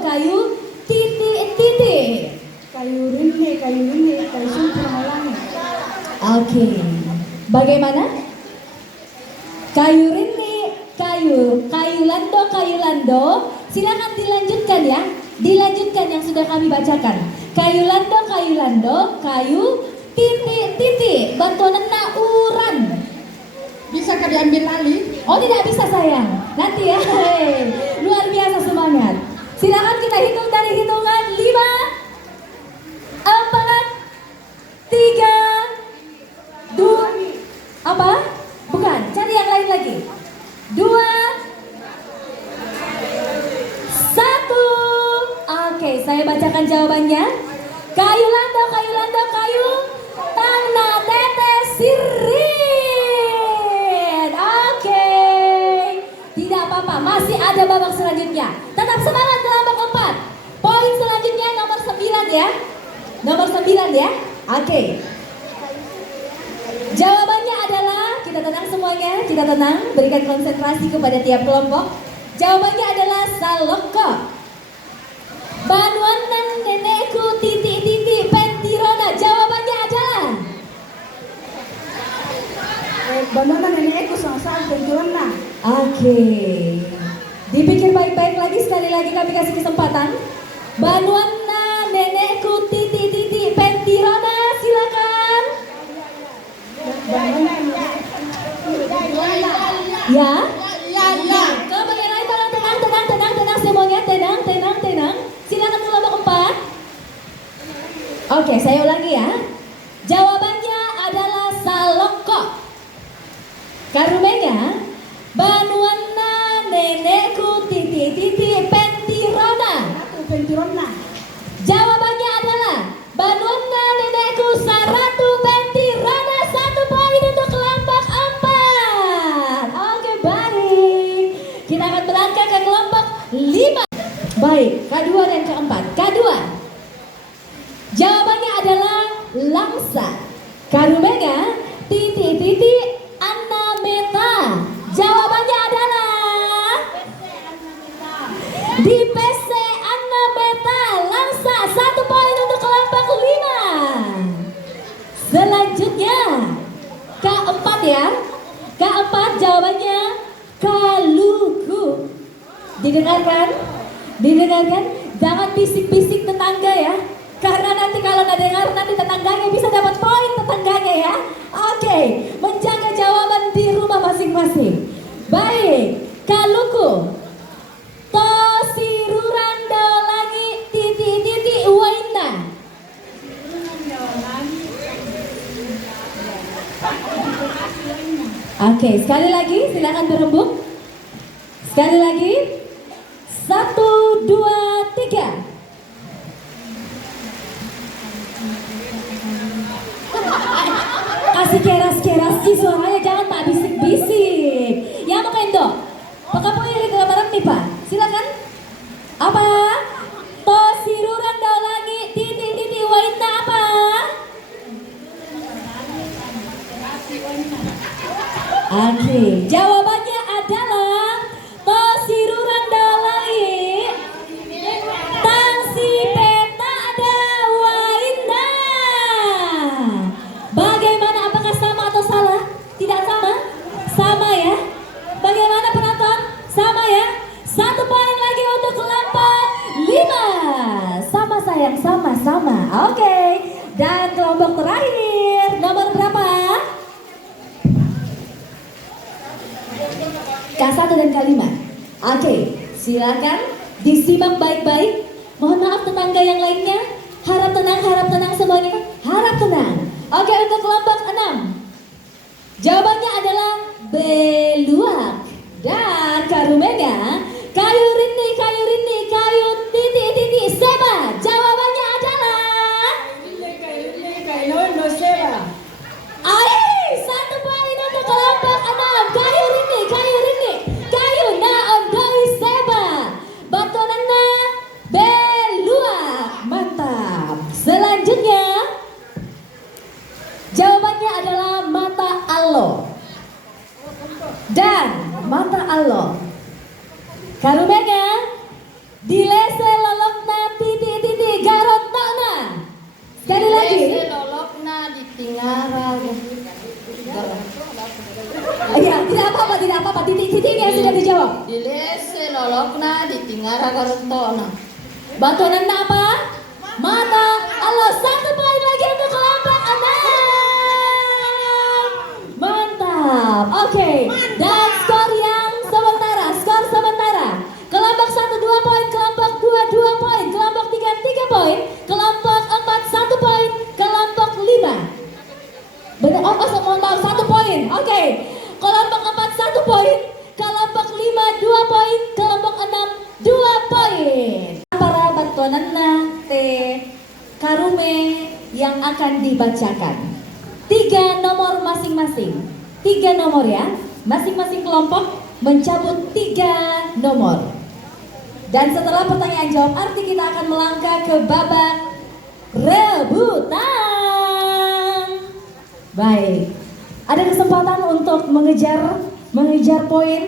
kayu titik. Kayu rintik, kayu sumpulan langit. Oke. Bagaimana? Kayu rini, kayu lando. Silakan dilanjutkan ya. Dilanjutkan yang sudah kami bacakan. Kayu lando, kayu titik. Batuanana uran. Bisakah diambil alih? Oh, tidak bisa sayang. Nanti ya. Hei, luar biasa semangat. Silakan kita hitung dari hitungan 5, 4, 3, 2. Apa? Bukan. Cari yang lain lagi. 2, 1. Oke, saya bacakan jawabannya. Kayu lando, kayu tanah tetes sirih. Oke, tidak apa-apa, masih ada babak selanjutnya. Tetap semangat kelompok 4. Poin selanjutnya nomor 9 ya. Nomor 9 ya. Oke. Jawabannya adalah, kita tenang semuanya, kita tenang, berikan konsentrasi kepada tiap kelompok. Jawabannya adalah saloko. Banuanan nenekku titik pentirona. Jawabannya adalah Banana nenekku sama-sama penjualan. oke. Dipikir baik-baik lagi, sekali lagi kami kasih kesempatan. Banuana nenekku titik pentirona, silakan. Ya. Kelompok yang lain tenang semuanya, tenang. Silakan kelompok 4. Oke, saya ulangi ya. Jawabannya adalah saloko. Karumenya banuana nenekku titik pentirona. Pentirona. Jawabannya adalah banuana nenekku saratu pentirona. 1 poin untuk kelompok 4. Oke, baik. Kita akan berangkat ke kelompok 5. Baik, K2 dan K4. K2. Jawabannya adalah langsa. Karumenya titik anameta. Jawabannya adalah di PC anameta. Langsa. 1 poin untuk kelompok 5. Selanjutnya K4 ya. K4 jawabannya kaluku. Didengarkan? Jangan bisik-bisik tetangga ya. Karena nanti kalau nggak dengar, nanti tetangganya bisa dapat poin tetangganya ya. Oke, menjaga jawaban di rumah masing-masing. Baik, kaluku. Tosiruran dolangi titik waina. Oke, sekali lagi silakan berembuk. Sekali lagi. 1, 2, 3. Kasih keras-keras sih suaranya, jangan tak bisik-bisik. Ya mau kendo. Pakapoy dari gambaran nih Pak. Silakan. Apa? Tosiruran dolangi titik waina apa? Oke, jawabannya adalah tosiruran dolangi tansi peta ada waina. Bagaimana, apakah sama atau salah? Tidak sama? Sama ya? Bagaimana penonton? Sama ya? 1 poin lagi untuk kelompok 5. Sama sayang, sama. Oke. Dan kelompok terakhir, nomor berapa? K1 dan K5. Oke, silakan disimak baik-baik. Mohon maaf tetangga yang lainnya. Harap tenang semuanya. Harap tenang. Oke, untuk kelompok 6. Jawabannya adalah beluak. Dan Karumega, dilese lolokna titik garotna. Sekali lagi. lolokna ditingara. Iya, tidak apa-apa. Titik-titiknya sudah dijawab. Dilese lolokna ditingara garotona. Batuan apa? Mata. Allah, 1 poin lagi untuk kelompok 6. Mantap. Oke. Dan skor sementara. Kelompok 1 2 poin, kelompok 2 2 poin, kelompok 3 3 poin, kelompok 4 1 poin, kelompok 5. Benar. Mohon maaf, 1 poin. Oke. Kelompok 4 1 poin, kelompok 5 2 poin, kelompok 6 2 poin. Para batuanana karume yang akan dibacakan. 3 nomor masing-masing. 3 nomor ya. Masing-masing kelompok mencabut 3 nomor. Dan setelah pertanyaan jawab arti kita akan melangkah ke babak rebutan. Baik. Ada kesempatan untuk mengejar poin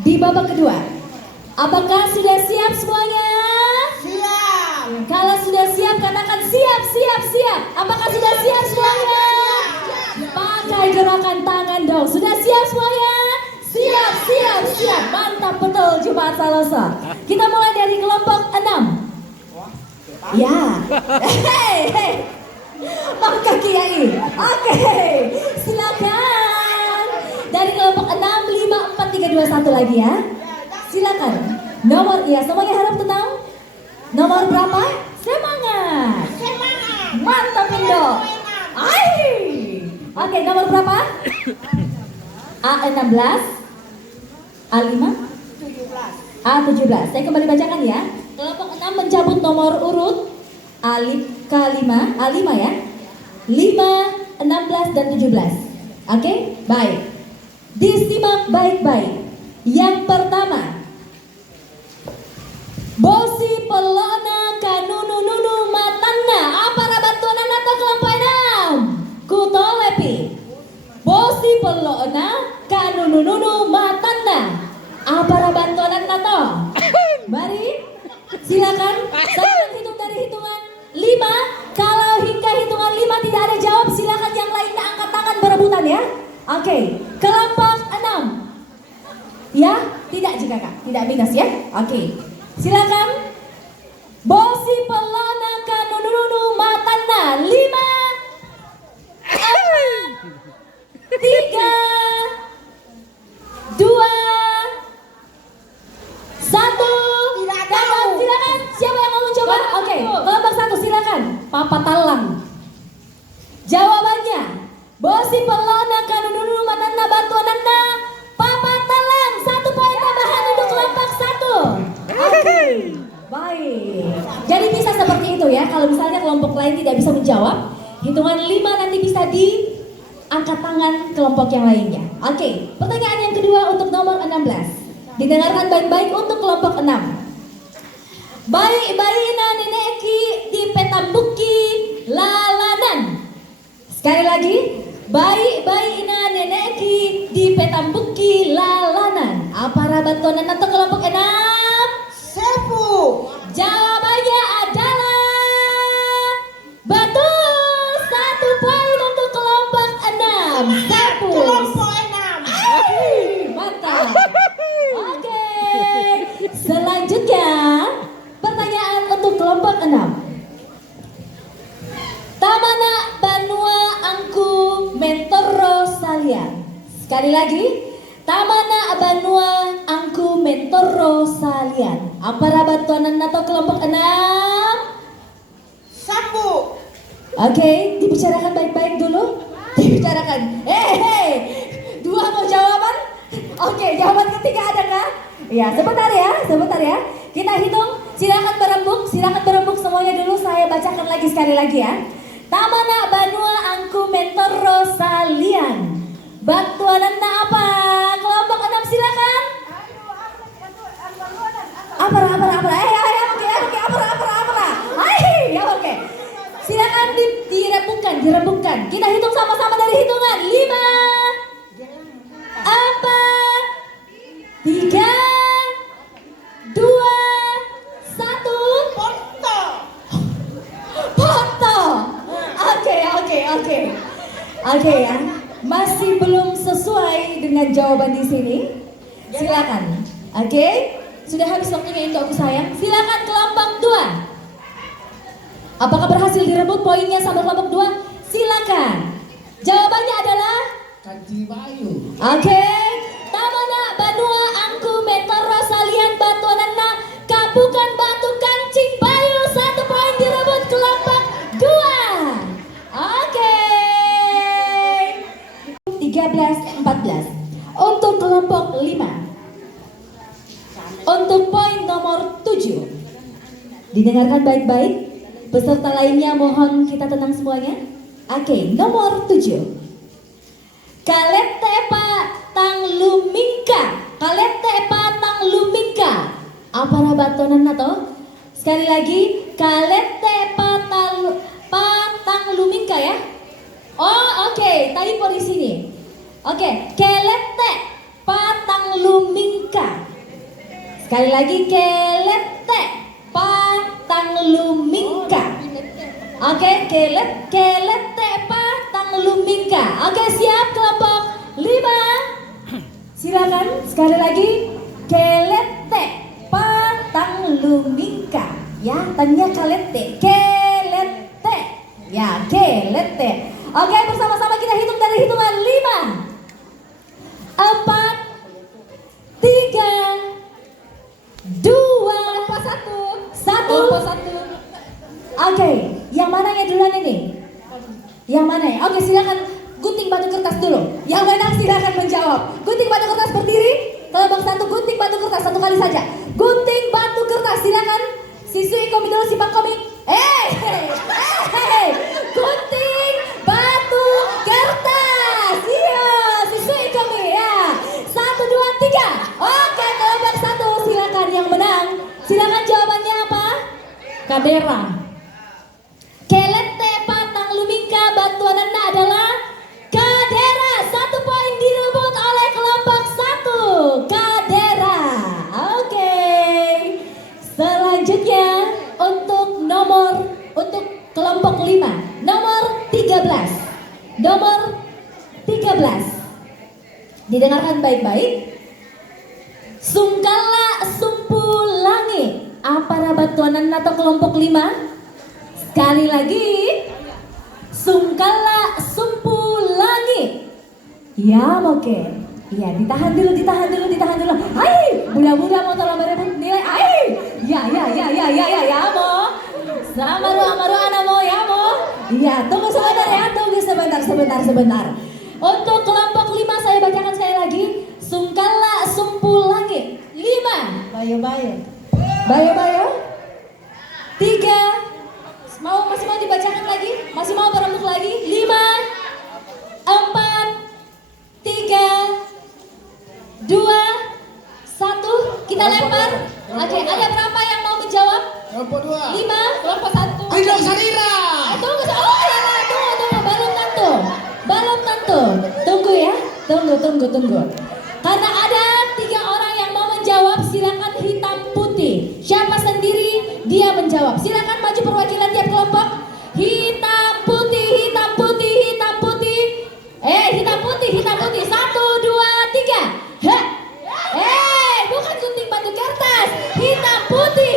di babak kedua. Apakah sudah siap semuanya? Siap. Kalau sudah siap katakan siap. Apakah sudah siap semuanya? Pakai gerakan tangan dong. Sudah siap semuanya? Siap. Mantap betul Jumat Salasa. Kita mulai dari kelompok 6. Ya. Hei. Maka Kiai. Oke. Silakan. Dari kelompok 6 5 4 3 2 1 lagi ya. Silakan. Nomor ya, semuanya harap tenang. Nomor berapa? Semangat. Mantap Indo. Oke, nomor berapa? A16, A5, A17. Saya kembali bacakan ya. Kelompok 6 mencabut nomor urut K5, A5 ya. 5, 16 dan 17. Oke, baik. Disimak baik-baik. Yang pertama, bosi pelona kanunu matanna. Apa rabatuan atau kelompok 6? Kuto lepi. Bosi pelona kanunu matanna. Apa rabatuan atau? Mari, silakan. Saya menghitung dari hitungan 5. Kalau hingga hitungan 5 tidak ada jawab, silakan yang lainnya angkat tangan berebutan ya. Oke, kelompok 6. Ya, tidak jika kak, tidak minus ya. Oke, silakan. Bosi pelana kanunu matanna. 5, 4, 3, 2, 1. Silakan. Siapa yang mau mencoba? Oke, kelompok 1 silakan. Papa Talang. Jawabannya, bosi pelana kanunu matanna batuanana. Papa Talang, 1 poin tambahan untuk kelompok 1. Oke, baik. Jadi bisa seperti itu ya. Kalau misalnya kelompok lain tidak bisa menjawab, hitungan 5 nanti bisa diangkat tangan kelompok yang lainnya. Oke, pertanyaan yang kedua untuk nomor 16. Didengarkan baik-baik untuk kelompok 6. Bayi-bayina neneki di petambuki lalanan. Sekali lagi. Bayi-bayina neneki di petambuki lalanan. Apa rabatonan atau kelompok 6? Sepu. Jawabannya adalah betul. 1 poin untuk kelompok 6. Sepu. Kelompok 6. Mantap. Oke. Selanjutnya pertanyaan untuk kelompok 6. Tamana Banua Angku Mentoro Salian. Sekali lagi, Tamana Banua Angku Mentoro Salian. Apa rabatuanan atau kelompok 6? Sambu. Oke, dibicarakan baik-baik dulu. Dibicarakan. Hei, 2 mau jawaban? Oke, jawaban ketiga ada kah? Ya, sebentar ya. Kita hitung. Silakan berembuk semuanya dulu. Saya bacakan lagi sekali lagi ya. Tamana Banua Angku Mentoro Salian. Batuanana apa? Kelompok 6 silakan. Apa? Oke. Silakan dirembukkan. Kita hitung sama-sama dari hitungan 5, 4, 3, Oke ya, masih belum sesuai dengan jawaban di sini. Silakan. Oke, sudah habis waktunya untuk aku sayang. Silakan kelompok 2. Apakah berhasil direbut poinnya sama kelompok 2? Silakan. Jawabannya adalah Kaji Bayu. oke. Tamana Banua Angku Metoro Salian Batuanana Kapukan Batu Kancing Bayu. 1 poin direbut kelompok 2. Oke. 13-14 untuk kelompok 5. Untuk poin nomor 7. Didengarkan baik-baik. Peserta lainnya mohon kita tenang semuanya. Oke, nomor 7. Kalete patang lumingka. Kalete patang lumingka. Apa rabatonan nato? Sekali lagi, kalete patang lumingka ya. Oh, oke, tadi po di sini. Oke, kelete patang lumingka. Sekali lagi, kelete patang lumingka. Oke, kelete patang lumingka. Oke, siap kelompok 5. Silakan sekali lagi, kelete patang lumingka. Ya, tanya kelete. Ya, kelete. Oke, bersama-sama kita hitung dari hitungan 5, 4, 3, 2, 1. Oke, yang mana yang duluan ini? Yang mana ya? Oke, silakan gunting batu kertas dulu. Yang mana silakan menjawab. Gunting batu kertas berdiri. Kelompok 1 gunting batu kertas 1 kali saja. Gunting batu kertas silakan. Siswi komi dulu, sipak komi. Gunting batu kertas. Iya, siswi komi ya. 1, 2, 3. Oke, kelompok 1 silakan yang menang. Silakan jawabannya apa? Kadera. Kelete patang lumingka batuanana adalah kadera. 1 poin direbut oleh kelompok 1. Kadera. Oke. Selanjutnya untuk kelompok 5. Nomor 13. Nomor 13. Didengarkan baik-baik. Sungkala sumpulangi. Apa rabatuanan atau kelompok 5? Sekali lagi, sungkala sumpulangi. Ya, oke. Iya, ditahan dulu. Hai, budak-budak mau tolong berebut nilai. Hai, ya mo. Samaru anamo ya mo. Iya, tunggu sebentar. Untuk kelompok 5 saya bacakan sekali lagi. Sungkala sumpulangi. 5. Bayo. 3. Masih mau dibacakan lagi? Masih mau berembuk lagi? 5, 4, 3, 2, 1. Kita lempar. Oke, ada berapa yang mau menjawab? Kelompok 2. 5, kelompok 1. Indok Sarira. Tunggu. Oh ya, belum tentu. Tunggu ya. Tunggu. Karena ada 3 orang yang mau menjawab, silakan hitam putih. Siapa sendiri dia menjawab. Silakan maju perwakilan tiap kelompok. Hitam putih. Hitam putih. 1, 2, 3. Bukan gunting batu kertas. Hitam putih.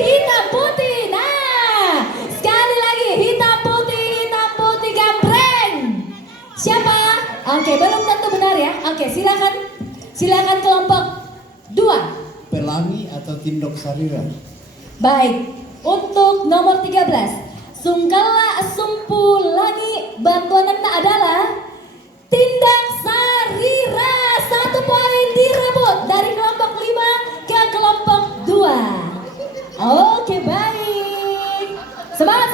Nah, sekali lagi hitam putih gambreng. Siapa? Oke, belum tentu benar ya. Oke, silakan kelompok 2. Pelangi atau Tindok Sarira. Baik, untuk nomor 13. Sungkala sumpulangi bantuanana adalah tindak sarira. 1 poin direbut dari kelompok 5 ke kelompok 2. Oke, baik. Semangat.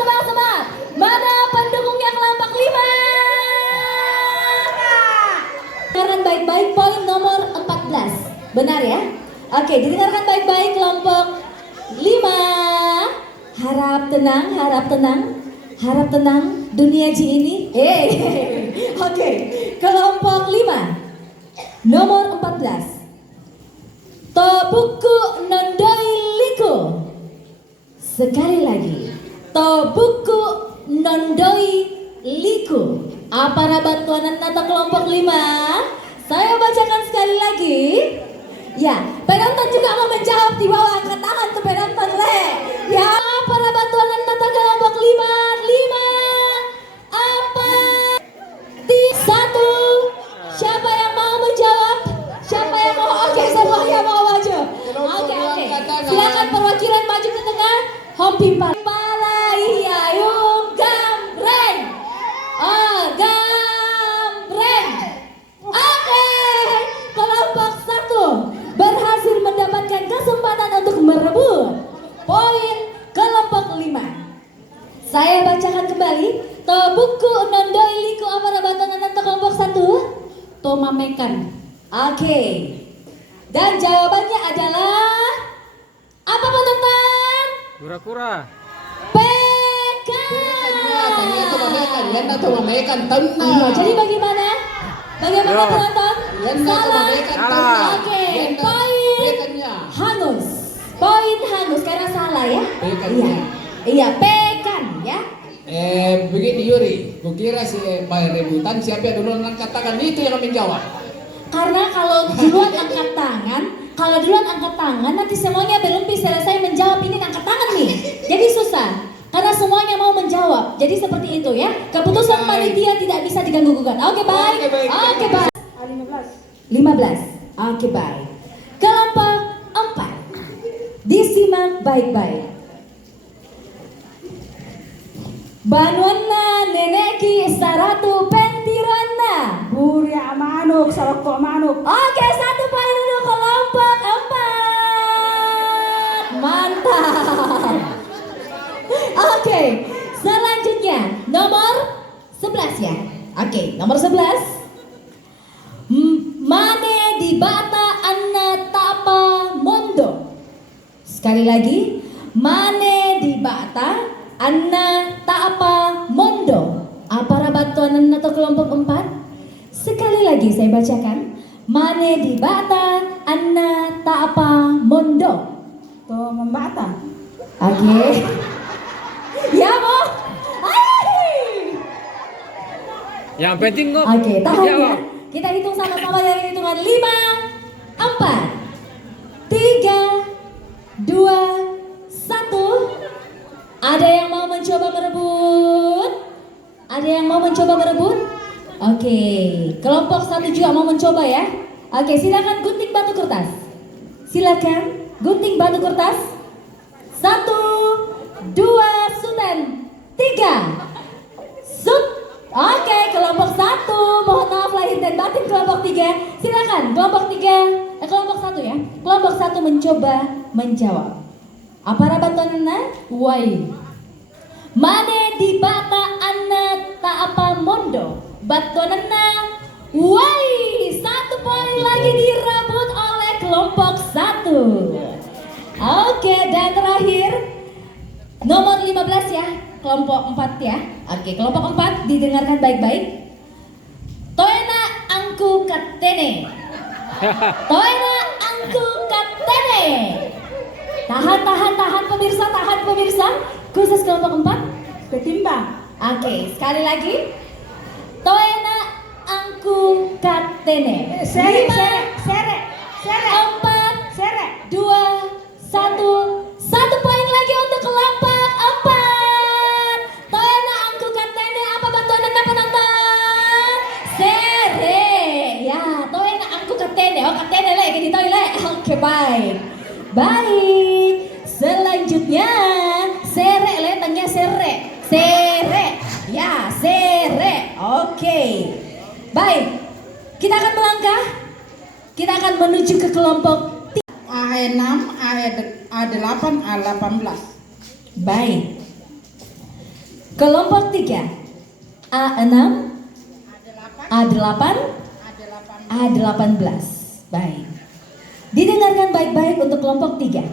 Mana pendukungnya kelompok 5? Dengarkan baik-baik poin nomor 14. Benar ya? Oke, didengarkan baik-baik kelompok 5. Harap tenang dunia ji ini. Oke, kelompok 5. Nomor 14. Tobuku nondoi liku. Sekali lagi. Tobuku nondoi liku. Apara bantuan nata kelompok 5. Saya bacakan sekali lagi. Ya, penonton juga mau menjawab di bawah, angkat tangan tuh penonton le. Ya, para bantuan nata kelompok 5. 5, 4, 1. Siapa yang mau menjawab? Siapa yang mau? Oke, semuanya mau maju. Oke. Silakan perwakilan maju ke tengah. Hompi Palaya yung gamreng. Gamreng. Oke. Kelompok 1 berhasil mendapatkan kesempatan untuk merebut poin kelompok 5. Saya bacakan kembali. To buku nondoi liku apara bantuan nata kelompok 1. To mamekan. Oke. Dan jawabannya adalah apa penonton? Kura-kura. Pekan. Ternyata mamekan tenang. Iya, jadi bagaimana? Bagaimana Yo. penonton? Salah. Salah. Oke, poin hangus. Poin hangus karena salah ya? Iya. Iya, pekan ya. Begini Yuri, kukira si Pak rebutan siapa yang dulu angkat tangan itu yang menjawab. Karena kalau duluan angkat tangan, nanti semuanya belum bisa selesai menjawab, ini angkat tangan nih. Jadi susah. Karena semuanya mau menjawab. Jadi seperti itu ya. Keputusan panitia tidak bisa diganggu-gugat. Oke, baik. Oke, baik. 15. Oke, baik. Kelompok 4. Disimak baik-baik. Banuanna neneki saratu pentirana. Buria manuk, saroko manuk. Oke, 1 poin untuk kelompok 4. Mantap. Oke, selanjutnya nomor 11 ya. Oke, nomor 11. Mane di bata anna tapa mondo. Sekali lagi, mane di bata anna tapa mondo. Apara bantuan atau kelompok 4? Sekali lagi saya bacakan. Mane di bata anna tapa mondo. To membata. Oke. Ya mau? Yang penting kok. Oke, tahan ya. jawab. Kita hitung sama-sama dari hitungan 5, 4, 3, 2, 1. Ada yang mau mencoba merebut? Ada yang mau mencoba merebut? Oke, kelompok 1 juga mau mencoba ya. Oke, silakan gunting batu kertas. Silakan gunting batu kertas. 1, 2, sudan 3. Sut. Oke, kelompok 1. Mohon maaf lahir dan batin kelompok 3. Silakan kelompok 3. Kelompok 1 ya. Kelompok 1 mencoba menjawab. Apara bantuan Nana? Wai. Mane di bata anna ta apa mondo. Bantuan Nana. Wai. 1 poin lagi direbut oleh kelompok 1. Oke, dan terakhir nomor 15 ya. Kelompok 4 ya. Oke, kelompok 4 didengarkan baik-baik. Toena angku katene. Toena angku katene. Tahan pemirsa. Khusus kelompok 4 Ketimbang. Oke, sekali lagi. Toena angku katene. Sere. 4, 2, 1. 1 poin lagi untuk kelompok 4. Toena angku katene. Apa bantuan Anda penonton? Sere. Ya, toena angku katene. Oh, katene lagi di toilet. Oke, baik. Selanjutnya sere, letangnya sere. Ya, sere. Oke. Baik. Kita akan melangkah. Kita akan menuju ke kelompok A6, A8, A18. baik. Kelompok 3. A6, A8, A18. Baik. Didengarkan baik-baik untuk kelompok 3.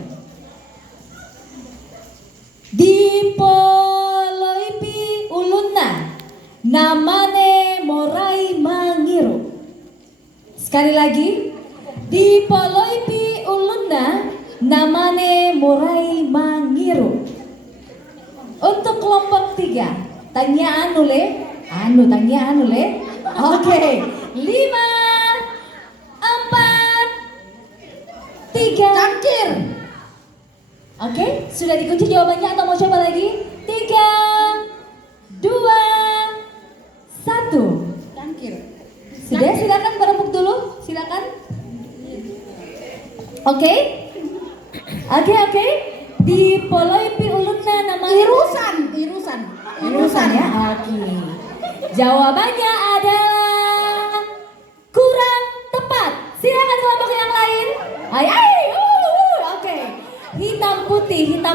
Dipoloipi ulunna namane morai mangiru. Sekali lagi. Dipoloipi ulunna namane morai mangiru. Untuk kelompok 3, tanyaan oleh Anu tangnya anu le. Oke. 5 4 3 Cangkir. Oke, sudah dikunci jawabannya atau mau coba lagi? 3 2 1. Cangkir. Sudah, silakan berepuk dulu, silakan. Oke. Di Poloipi Ulunna namanya Irusan ya. Oke. Jawabannya adalah kurang tepat. Silakan kelompok yang lain. Oke. Hitam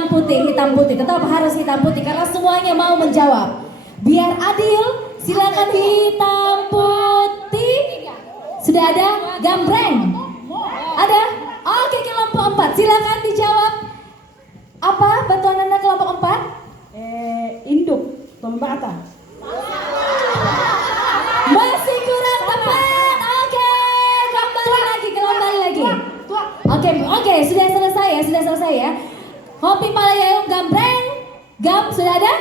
putih. Tetap harus hitam putih karena semuanya mau menjawab. Biar adil, silakan hitam putih. Sudah ada gambreng? Ada? Oke, kelompok 4. Silakan dijawab. Apa bantuan Anda kelompok 4? Induk. Tombata. Masih kurang tepat. Oke, kembali lagi. Oke, sudah selesai ya. Hopi Palayayong gambreng. Sudah ada?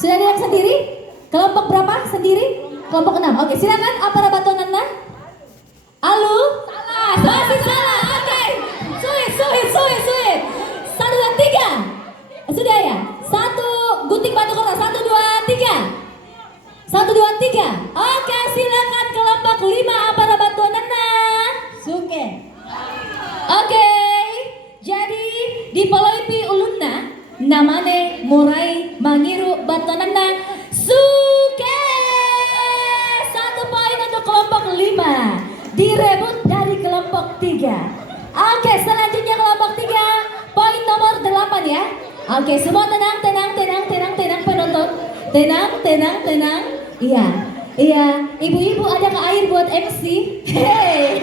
Sudah ada yang sendiri? Kelompok berapa sendiri? Kelompok 6. Oke, silakan apa bantuan Anda? Alu? Salah. Masih salah. Oke. Sulit. 1 2 3. Sudah ya? 1 gunting batu kertas. 1 2 3. Oke, silakan kelompok 5 apa bantuan Anda? Suke. Oke. Jadi di Poloipi Ulunna namanya murai mangiru bantuan Anda Suke. 1 poin untuk kelompok 5. Direbut dari kelompok 3. Oke, selanjutnya kelompok 3. Poin nomor 8 ya. Oke, semua tenang penonton. Tenang. Iya. Ibu-ibu ada ke air buat MC? Hei.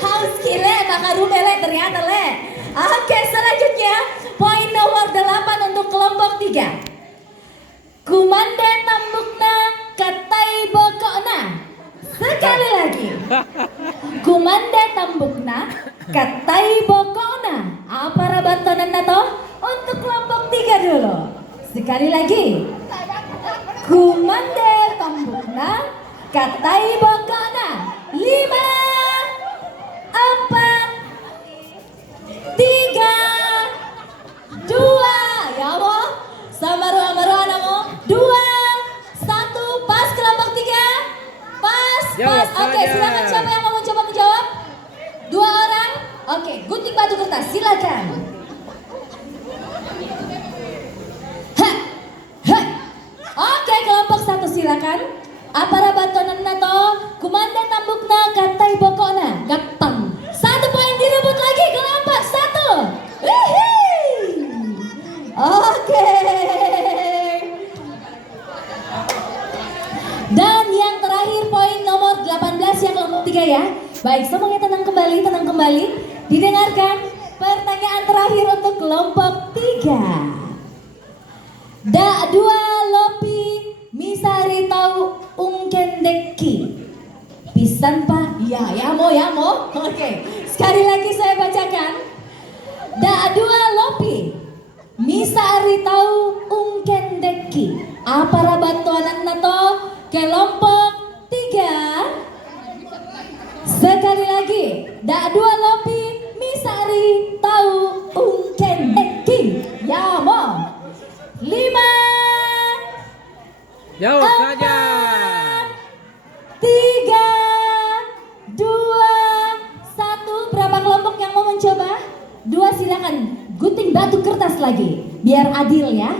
Haus kile makarune le ternyata le. Oke, selanjutnya poin nomor 8 untuk kelompok 3. Kumande tambukna katai bokokna. Sekali lagi. Kumande tambukna katai bokokna. Apa rabatan Anda toh? Untuk kelompok 3 dulu. Sekali lagi. Kumande tambukna katai bokokna. 5 4 3 2. Ya Allah. Samaru anamo. 2 1. Pas kelompok 3. Pas. Oke, silakan siapa yang mau mencoba menjawab? 2 orang. Oke, gunting batu kertas, silakan. Oke, kelompok 1 silakan. Apa rabatan nato? Kumanda tambukna katai bokona. Gampang. 1 poin direbut lagi kelompok 1. Oke. Dan yang terakhir poin nomor 18 yang kelompok 3 ya. Baik, semuanya tenang kembali. Didengarkan pertanyaan terakhir untuk kelompok 3. Da 2 lopi misari tau ungkendeki. Pisan pa? Ya mo. Oke, sekali lagi saya bacakan. Da 2 lopi misari tau ungkendeki. Apa rabatuanan nato? Kelompok 3. Sekali lagi. Da 2 lopi misari tau ungkendeki. Ya mo. 5 Jauh saja. 3 2 1. Berapa kelompok yang mau mencoba? 2 silakan. Gunting batu kertas lagi. Biar adil ya.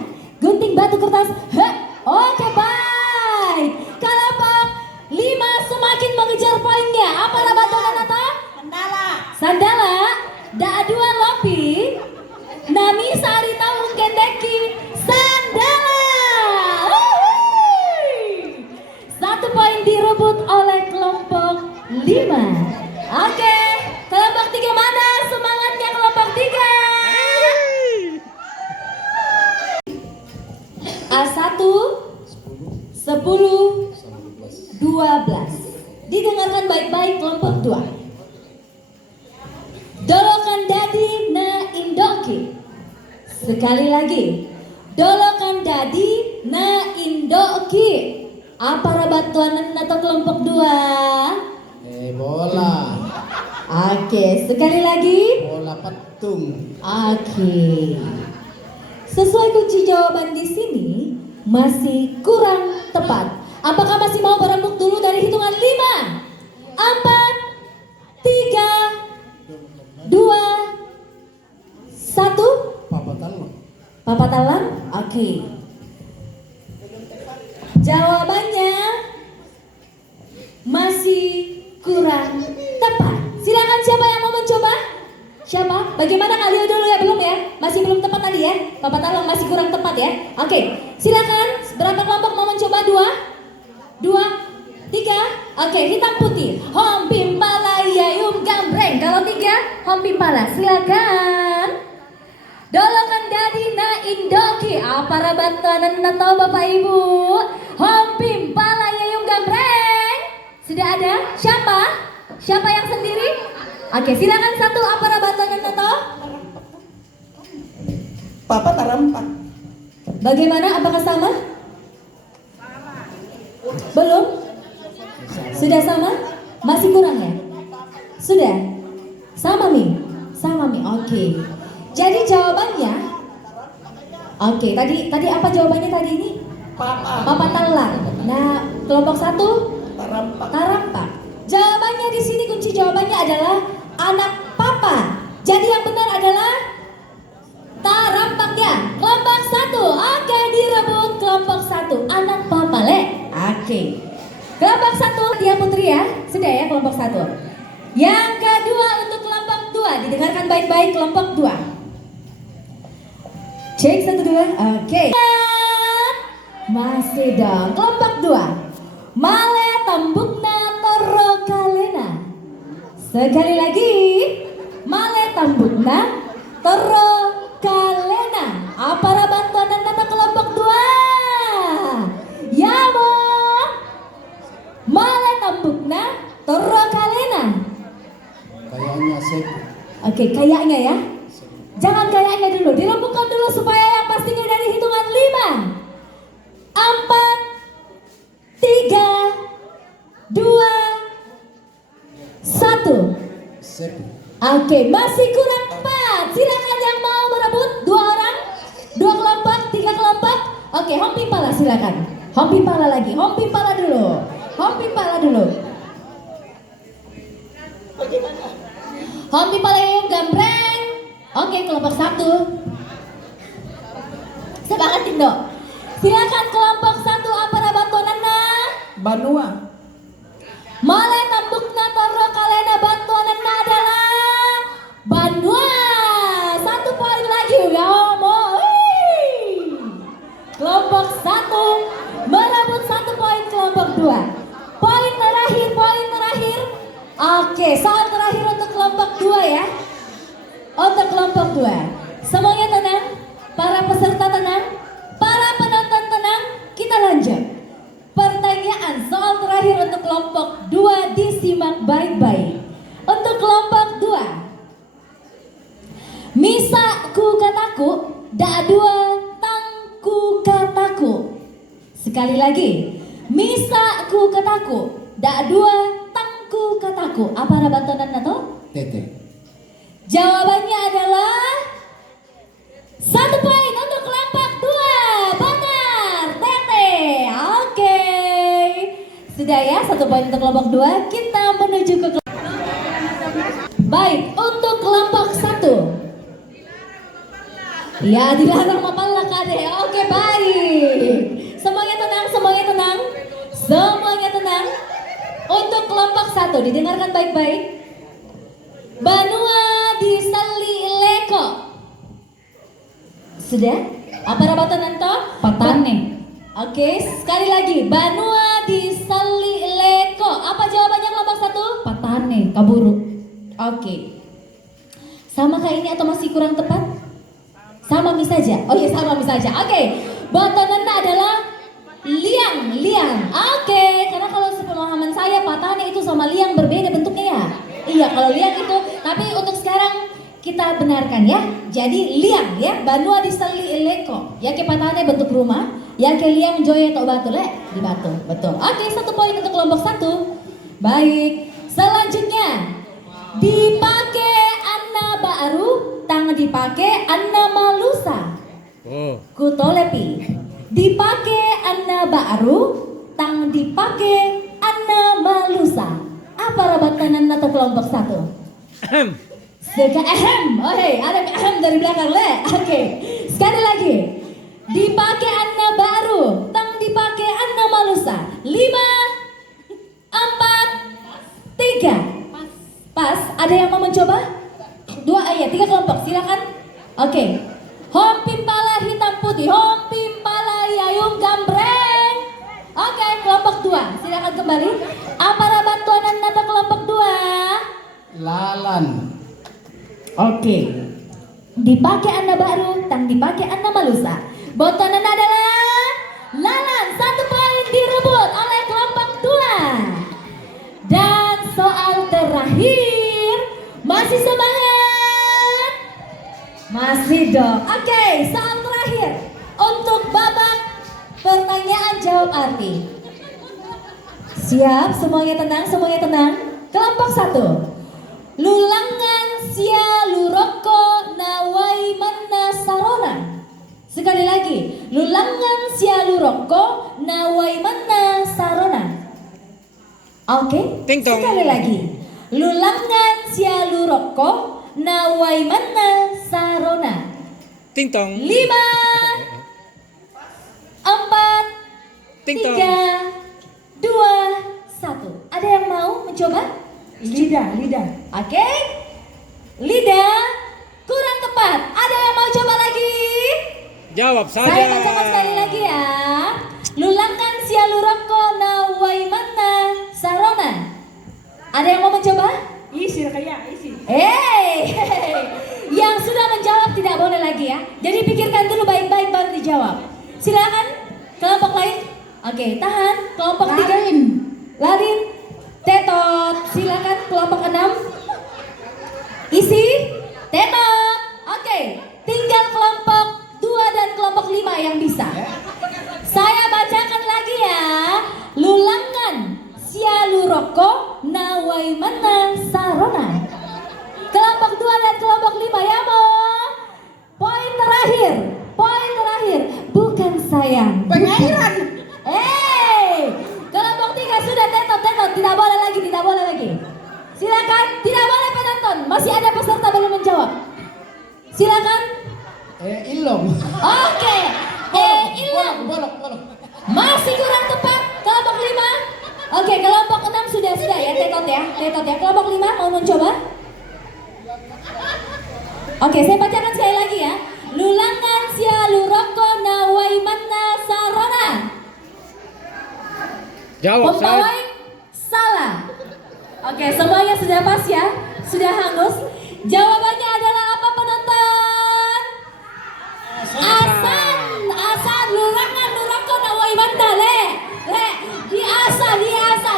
Gunting batu kertas. Oke, baik. Kelompok 5 semakin mengejar poinnya. Apa batuan atau? Sandala. Da 2 lopi. Nami sari tahu kendeki. Sandala. 1 poin direbut oleh kelompok 5. Oke, kelompok 3 mana semangatnya kelompok 3? A1 10 12. Didengarkan baik-baik kelompok 2. Dolokan dadi na indoki. Sekali lagi. Dolokan dadi na indoki. Apa rabatuanan atau kelompok 2? Bola. Oke, sekali lagi. Bola patung. Oke. Sesuai kunci jawaban di sini masih kurang tepat. Apakah masih mau berembuk dulu dari hitungan 5, 4, 3, 2, 1? Papa talang? Oke. Jawabannya masih kurang tepat. Silakan siapa yang mau mencoba? Siapa? Bagaimana kalian dulu ya? Belum ya? Masih belum tepat tadi ya? Papa talang masih kurang tepat ya? Oke. Silakan. Berapa kelompok mau mencoba? 2, 3. Oke, hitam putih. Hom pimpala yayum gambreng. Kalau 3, hom pimpala. Silakan. Dolokan dadi na indoki. Apa rabatanan atau Bapak Ibu? Hom pimpala yayum gambreng. Sudah ada? Siapa? Siapa yang sendiri? Oke, silakan satu. Apa rabatanan atau? Papa tarampak. Bagaimana? Apakah sama? Belum? Sudah sama? Masih kurang ya? Sudah? Sama Mi? Sama Mi, oke. Jadi jawabannya, oke, tadi apa jawabannya tadi ini? Papa talang. Nah, kelompok 1? Tarampak. Jawabannya di sini kunci jawabannya adalah anak papa. Jadi yang benar adalah tarampak ya. Kelompok 1. Oke, direbut kelompok 1. Anak papa le. Oke. Kelompok 1 Tia Putri ya. Sudah ya kelompok 1. Yang kedua untuk kelompok 2. Didengarkan baik-baik kelompok 2. Cek 1, 2. Oke. Masih dong. Kelompok 2. Male tambukna toro kalena. Sekali lagi. Male tambukna toro kalena. Apa rabantuan kata kelompok 2? Ya mo. Male tambukna toro kalena. Kayaknya sih. Oke, kayaknya ya. Jangan kayaknya dulu, dirembukan dulu supaya yang pastinya dari hitungan 5, 4, 3, 2, 1. Oke, masih kurang 4. Silakan yang mau berebut 2 orang, 2 kelompok, 3 kelompok. Oke, hom pimpala silakan. Hom pimpala lagi, hom pimpala dulu. Hom pimpala dulu. Hom pimpala yang gambreng. Oke, kelompok 1. Semangat Indo. Silakan kelompok 1 apa rabantuanana? Banua. Male tambukna toro kalena bantuanana adalah Banua. 1 poin lagi ya Omo. Kelompok 1 merebut 1 poin kelompok 2. Poin terakhir. Oke, soal terakhir untuk kelompok 2 ya. Untuk kelompok 2. Semuanya tenang, para peserta tenang, para penonton tenang. Kita lanjut. Pertanyaan soal terakhir untuk kelompok 2 disimak baik-baik. Untuk kelompok 2. Misa ku kataku, da 2 tangku kataku. Sekali lagi. Misa ku kataku, da 2 tangku kataku. Apa rabantonan atau? Tete. Jawabannya adalah 1 poin untuk kelompok 2. Benar, Tete. Oke. Sudah ya, 1 poin untuk kelompok 2. Kita menuju ke baik, untuk kelompok 1. Ya, dilarang mapala kade. Oke, baik. Semuanya tenang. Semuanya tenang. Untuk kelompok 1, didengarkan baik-baik. Banua disali leko. Sudah? Apa rabatan nanto? Patane. Oke, sekali lagi. Banua disali leko. Apa jawabannya kelompok 1? Patane, kaburu. Oke. Sama kayak ini atau masih kurang tepat? Sama mi saja. Oh iya, sama mi saja. Oke. Batanana adalah liang. Oke, karena kalau sepemahaman saya patane itu sama liang berbeda bentuknya ya. Iya, kalau liang itu, tapi untuk sekarang kita benarkan ya. Jadi liang ya, Banua disali leko. Ya, kepatane bentuk rumah. Ya kalian joy atau batu le di batu, betul. Oke, 1 poin untuk kelompok 1. Baik, selanjutnya dipakai anna baru, tang dipakai anna malusa. Oh. Kutolepi. Dipakai anna baru, tang dipakai anna malusa. Apa rabatan atau kelompok 1? Ahem. Oh hey, ada ahem dari belakang le. Oke, sekali lagi. Dipakai anna baru, tang dipakai anna malusa. 5, 4, 3. Pas. Ada yang mau mencoba? 2 ayat, 3 kelompok. Silakan. Oke. Hom pimpala hitam putih, hom pimpala yayung gambreng. Oke, kelompok 2. Silakan kembali. Apa bantuan atau kelompok 2? Lalan. Oke. Dipakai anda baru, tang dipakai anda malusa. Botonan adalah lalan. 1 poin direbut oleh kelompok 2. Dan soal terakhir, masih semangat? Masih dong. Oke, soal terakhir untuk babak pertanyaan jawab arti. Siap, semuanya tenang, semuanya tenang. Kelompok 1. Lulangan sia luroko nawai manna sarona. Sekali lagi, lulangan sia luroko nawai manna sarona. Oke, Ting tong. sekali lagi. Lulangan sia luroko nawai manna sarona. Ting tong. 5, 4, Ting tong. 3, 2, 1. Ada yang mau mencoba? Lidah. Oke. Lidah kurang tepat. Ada yang mau coba lagi? Jawab saja. Saya bacakan sekali lagi ya. Lulangan sia luroko nawai manna sarona. Ada yang mau mencoba? Isi kaya. Hey, yang sudah menjawab tidak boleh lagi ya. Jadi pikirkan dulu baik-baik baru dijawab. Silakan kelompok lain. Oke, tahan. Kelompok 3. Ladin, tetot. Silakan kelompok 6. Isi, tetot. Oke, tinggal kelompok 2 dan kelompok 5 yang bisa. Saya bacakan lagi ya. Lulangan sia luroko nawai manna sarona. Kelompok 2 dan kelompok 5 ya mo. Poin terakhir. Bukan sayang. Pengairan. Kelompok 3 sudah tetot. Tidak boleh lagi. Silakan. Tidak boleh penonton. Masih ada peserta belum menjawab. Silakan. Ilong. Oke. Ilong. Bolok. Masih kurang tepat. Kelompok 5. Oke, kelompok 6 sudah ya. Tetot ya. Kelompok 5 mau mencoba? Oke, saya bacakan sekali lagi ya. Lulangan sia luroko nawai manna sarona. Jawab saja. Pembawai salah. Oke, semuanya sudah pas ya? Sudah hangus? Jawabannya adalah apa penonton? Asan, lurangan, lurako nawai manda le. Diasa,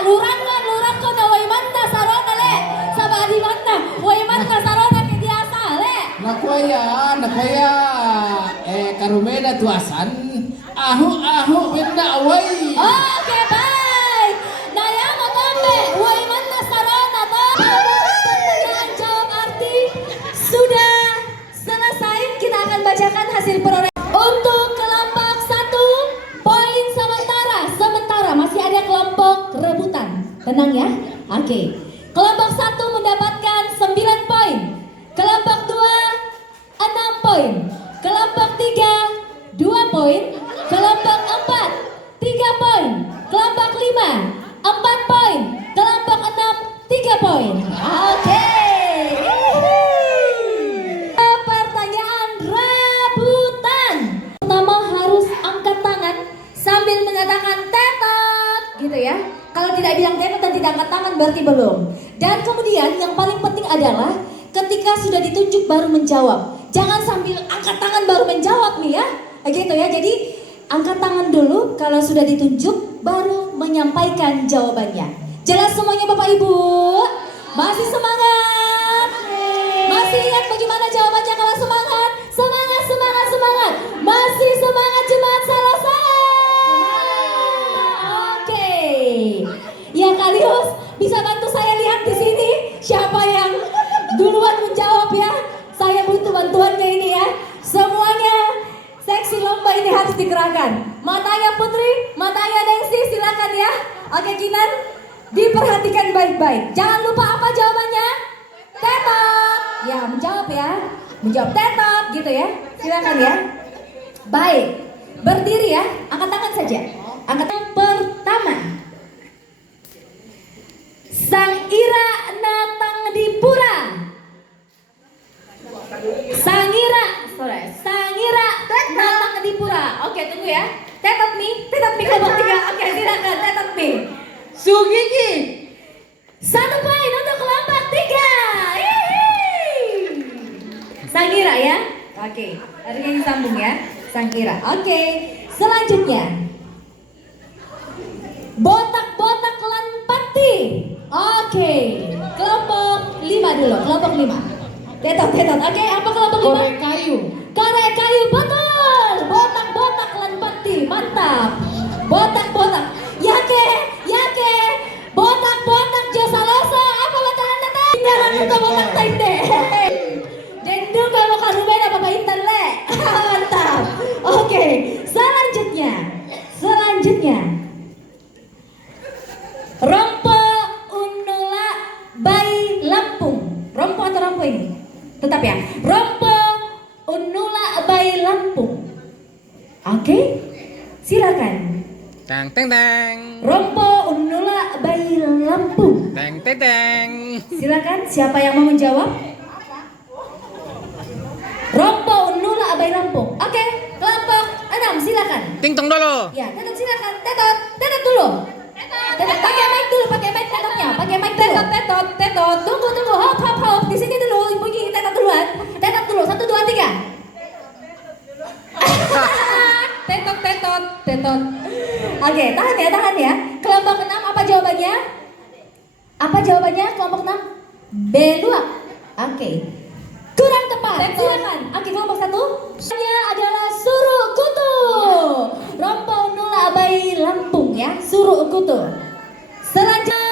lurangan, lurako nawai manda sarona le. Sama di mana? Wai manda sarona ke diasa le. Nakwaya, karumena tuasan, ahu benda awai. Oke, baik. Naya matombe, wai mana sarona to. Pertanyaan jawab arti sudah selesai. Kita akan bacakan hasil perolehan. Untuk kelompok 1 poin sementara masih ada kelompok rebutan. Tenang ya. Oke. Kelompok 1 mendapatkan 9 poin. Kelompok 2 6 poin. Kelompok 3 2 poin. Kelompok 4 3 poin. Kelompok 5 4 poin. Kelompok 6 3 poin. Oke. Pertanyaan rebutan. Pertama harus angkat tangan sambil mengatakan tetot gitu ya. Kalau tidak bilang tetot dan tidak angkat tangan berarti belum. Dan kemudian yang paling penting adalah ketika sudah ditunjuk baru menjawab. Jangan sambil angkat tangan baru menjawab nih ya. Gitu ya. Jadi angkat tangan dulu, kalau sudah ditunjuk baru menyampaikan jawabannya. Jelas semuanya Bapak Ibu? Masih semangat? Masih ingat bagaimana jawabannya kalau semangat? Semangat. Masih semangat jemaat selesai. harus dikerahkan. Matanya Putri, matanya Dengsi, silakan ya. Oke Kinan, diperhatikan baik-baik. Jangan lupa apa jawabannya? Tetot. Ya, menjawab ya. Menjawab tetot gitu ya. Silakan ya. Baik. Berdiri ya, angkat tangan saja. Angkat tangan pertama. Sang Ira Natang Dipura. Sangira Natang Dipura. Oke, tunggu ya. Tetot mi kelompok 3. Oke, silakan tetot mi. Sugigi. 1 poin untuk kelompok 3. Sangira ya. Oke, harusnya disambung ya. Sangira. Oke, selanjutnya. Botak-botak lan pati. Oke, kelompok 5 dulu. Kelompok 5. Tetot. Oke, apa kelompok 5? Korek kayu. Korek kayu, betul. Botak-botak lan pati. Mantap. Botak-botak. Yake. Botak-botak jasa loso. Apa batahan tata? Jangan kita botak tende. Dendung kamu karuben apa paintan le. Mantap. Oke, selanjutnya. Rompo unula bayi Lampung. Rompo atau rompo ini? Tetap ya. Rompo unula bayi Lampung. Oke, silakan. Teng teng teng. Rompo unula bayi Lampung. Teng teng teng. Silakan, siapa yang mau menjawab? Rompo unula bayi Lampung. Oke, kelompok 6 silakan. Ting tong dulu. Ya, Tetot silakan. Tetot dulu. Tetot pakai mic dulu, Tetotnya. Pakai mic dulu. Tetot. Tunggu. Hop. Di sini dulu, bunyi Tetot duluan. Tetot dulu. 1 2 3. Tetot. Oke, tahan ya. Kelompok 6 apa jawabannya? Kelompok 6? Beluak. Oke. Kurang tepat. Silakan. Oke, kelompok 1. Nya adalah Suruk Kutu. Rompo nula bayi Lampung ya. Suruk Kutu. Selanjutnya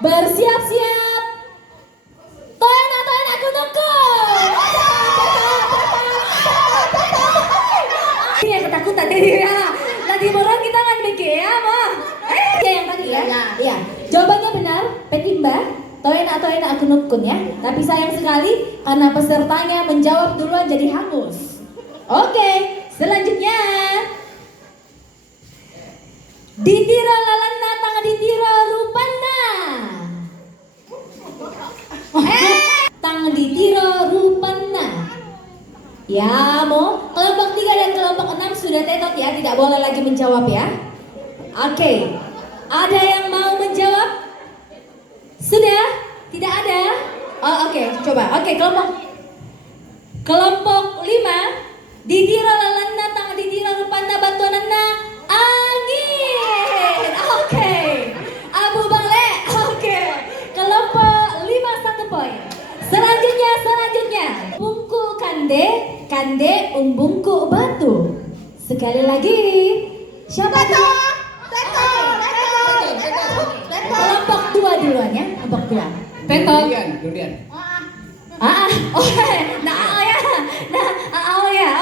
bersiap-siap. Toena kutuku. Ini yang ketakutan diri ya. Lagi borong kita kan mikir ya, Mah. Yang tadi ya. Iya. Jawabannya benar, Petimba. Toena aku nukun ya. Tapi sayang sekali karena pesertanya menjawab duluan jadi hangus. Oke, selanjutnya. Ditiro lalana tang ditiro rupana. Tang ditiro rupana. Ya, Mo. Kelompok 3 dan kelompok 6 sudah tetot ya, tidak boleh lagi menjawab ya. Oke. Ada yang mau menjawab? Sudah? Tidak ada? Oh, oke, coba. Oke, kelompok 5. Ditiro lalana tang ditiro rupana batonana angin. Oke. Abu Bale. Oke. Kelompok 5 1 poin. Selanjutnya. Bungku kande umbungku batu. Sekali lagi. Siapa tuh? Kelompok 2 duluan ya. Kelompok 2. Tetot. Durian.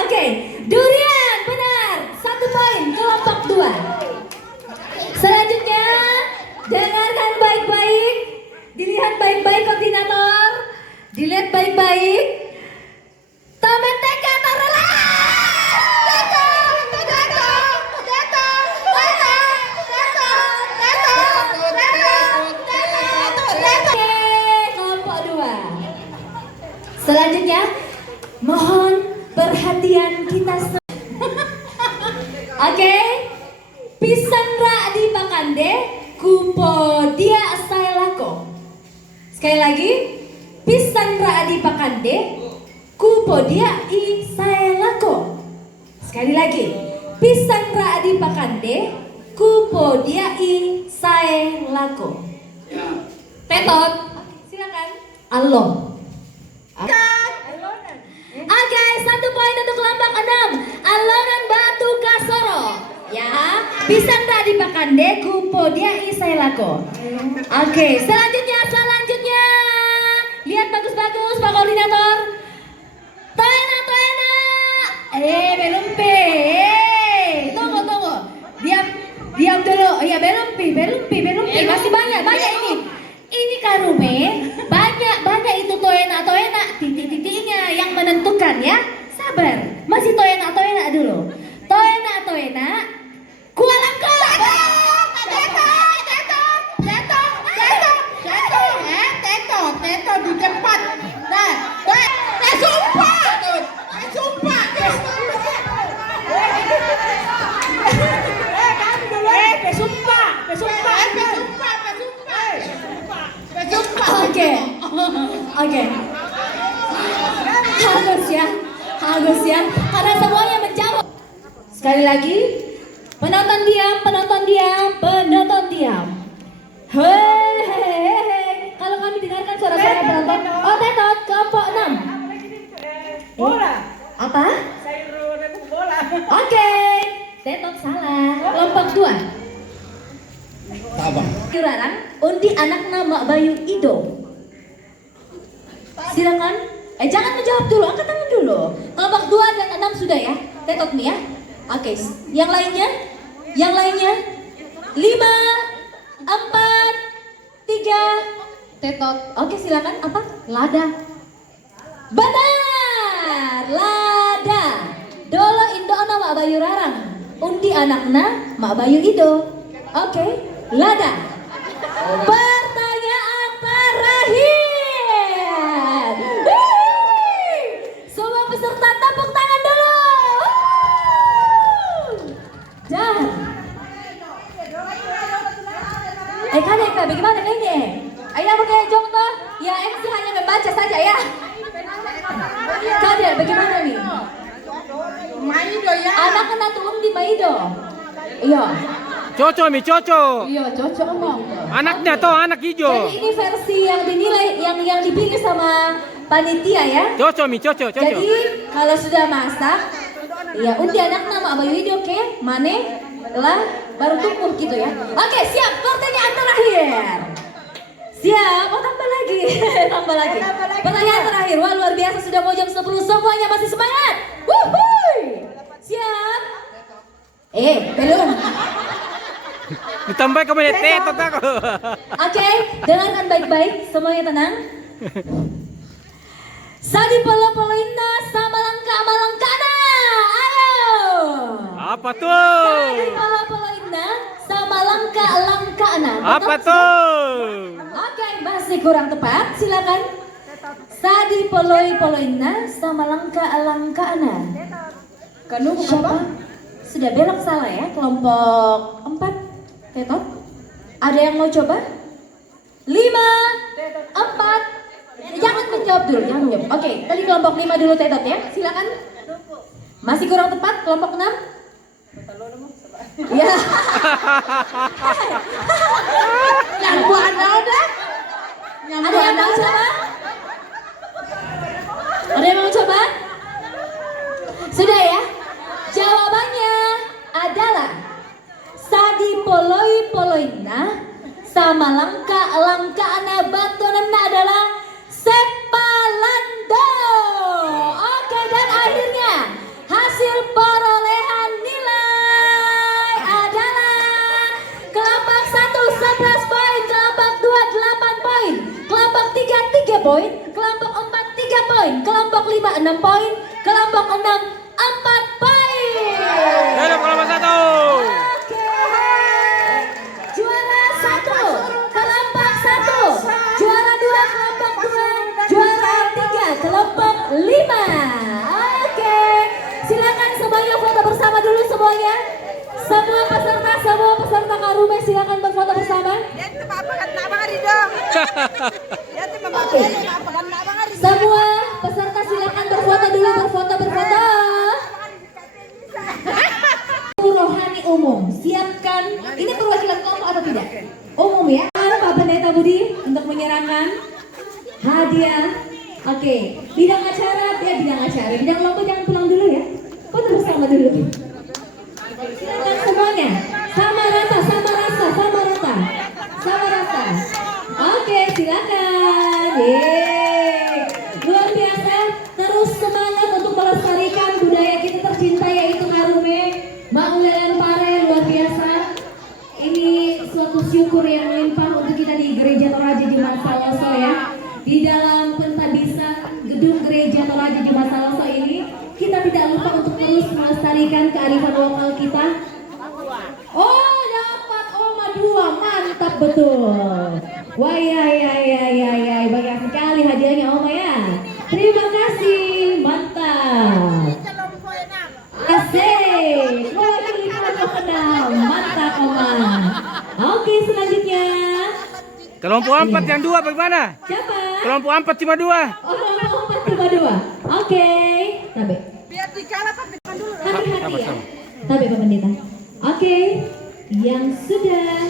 Oke. Durian, benar. 1 poin, kelompok 2. Selanjutnya, dengarkan baik-baik. Dilihat baik-baik koordinator. Dilihat baik-baik. Taman TK taruhlah. Kelompok 2. Selanjutnya, mohon perhatian kita semua. Oke. Pisandra di Pakande, kupo dia saelako. Sekali lagi, Pisandra di Pakande, kupo dia i saelako. Sekali lagi, Pisandra di Pakande, kupo dia i saelako. Tetot. Silakan. Allah. Oke, 1 poin untuk kelompok 6. Alonan Batu Kasoro. Ya, Pisandra di Pakande, kupo dia isailako. Oke, selanjutnya. Lihat bagus-bagus Pak Koordinator. Toena. Belum pe. belum pi. Masih banyak ini. Ini Karume, banyak itu toena titik-titiknya yang menentukan ya. Sabar, masih toena dulu. Toena, Kualangka. Teto di tempat. Nah, sumpah. Oke. Bagus ya. Karena semuanya menjawab. Sekali lagi, penonton diam. Hei. Kalau kami dengarkan suara-suara penonton. Oh, Tetot, kelompok 6. Bola. Apa? Sayur rebus bola. Oke. Tetot salah. Kelompok 2. Jurarang, undi anak nama Bayu Ido. Silakan. Jangan menjawab dulu, angkat tangan dulu. Kelompok 2 dan 6 sudah ya. Tetot nih ya. Oke. Yang lainnya? 5, 4, 3. Tetot. Oke, silakan. Apa? Lada. Benar. Lada. Dolo Indo ana Mak Bayu Rarang. Undi anakna Mak Bayu Ido. Oke. Lada. Pertanyaan terakhir. Semua peserta tepuk tangan dulu. Dan Kak, bagaimana ini? Ayo pakai contoh. Ya, MC hanya membaca saja ya. Kade, bagaimana nih? Maido ya. Anak kena tuh undi Maido. Iya. Cocok Iya, cocok omong. anaknya toh anak hijau. Jadi ini versi yang dinilai yang dipilih sama panitia ya. Cocok. Jadi kalau sudah masak, ya undi anak nama Bayu Ido oke, mane lah baru tumbuh gitu ya. Oke, siap. Pertanyaan terakhir. Siap, tambah lagi. Pertanyaan terakhir. Wah, luar biasa, sudah mau jam 10, semuanya masih semangat. Wuhui. Siap. Belum. Ditambah kemudian Tetot aku. Oke, dengarkan baik-baik, semuanya tenang. Sadi polo-poloinna sama langka-malangkana. Ayo. Apa tuh? Sadi polo-poloinna sama langka-langkana. Apa tuh? Oke, masih kurang tepat. Silakan. Sadi poloi-poloinna sama langka-langkana. Siapa? Sudah belok salah ya, kelompok 4. Tetot. Ada yang mau coba? 5, 4. Jangan menjawab dulu, jangan menjawab. Oke, tadi kelompok 5 dulu Tetot ya. Silakan. Masih kurang tepat kelompok 6? Ya. Yang buana udah. Ada yang mau coba? Ada yang mau coba? Sudah ya? Jawabannya adalah Sadi poloi-poloina sama langka-langkana bantuanna adalah Sepalando. Oke, dan akhirnya hasil perolehan nilai adalah kelompok 1 11 poin, kelompok 2 8 poin, kelompok 3 3 poin, kelompok 4 3 poin, kelompok 5 6 poin, kelompok 6 4 poin. Dalam kelompok 1. Oke. Juara 1 kelompok 1, juara 2 kelompok 2, juara 3 kelompok 5. Oke. Silakan semuanya foto bersama dulu semuanya. Semua peserta Karume silakan berfoto bersama. Semua peserta silakan berfoto dulu, berfoto. Rohani umum, siapkan. Ini perwakilan kelompok atau tidak? Umum ya. Pak Pendeta Budi untuk menyerahkan hadiah. Oke, bidang acara, bidang kelompok jangan pulang dulu ya. Foto bersama dulu. Silakan semuanya. Sama rata. Oke, silakan. Yeay. Luar biasa. Terus semangat untuk melestarikan budaya kita tercinta yaitu Karume. Maulelan Pare luar biasa. Ini suatu syukur yang melimpah untuk kita di Gereja Toraja Jumat Saloso ya. Di dalam pentabisa gedung Gereja Toraja Jumat Saloso ini, kita tidak lupa untuk terus melestarikan kearifan lokal kita. Oh, dapat Oma 2, mantap betul. Wah ya, banyak sekali hadiahnya Oma ya. Terima kasih, mantap. Asik, mewakili kelompok 6, mantap Oma. Oke, selanjutnya. Kelompok 4 yang 2 bagaimana? Siapa? Kelompok 4 cuma 2. Oh, kelompok 4 cuma 2. Oke, Tabe. Biar dikalah Pak dulu. Hati-hati ya. Tabe Pak Pendeta. Oke, yang sudah.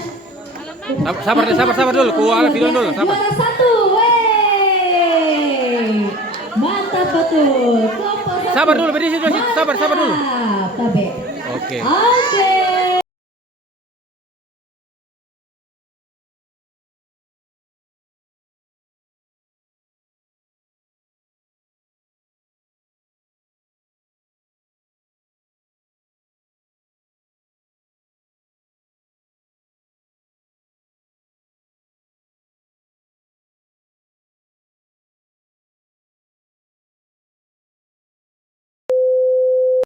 Sabar dulu. Ku ala video dulu, sabar. Juara 1, wey. Mantap betul. Kelompok 1. Sabar dulu, berdiri situ. Sabar dulu. Mantap, Tabe. Oke. Oke.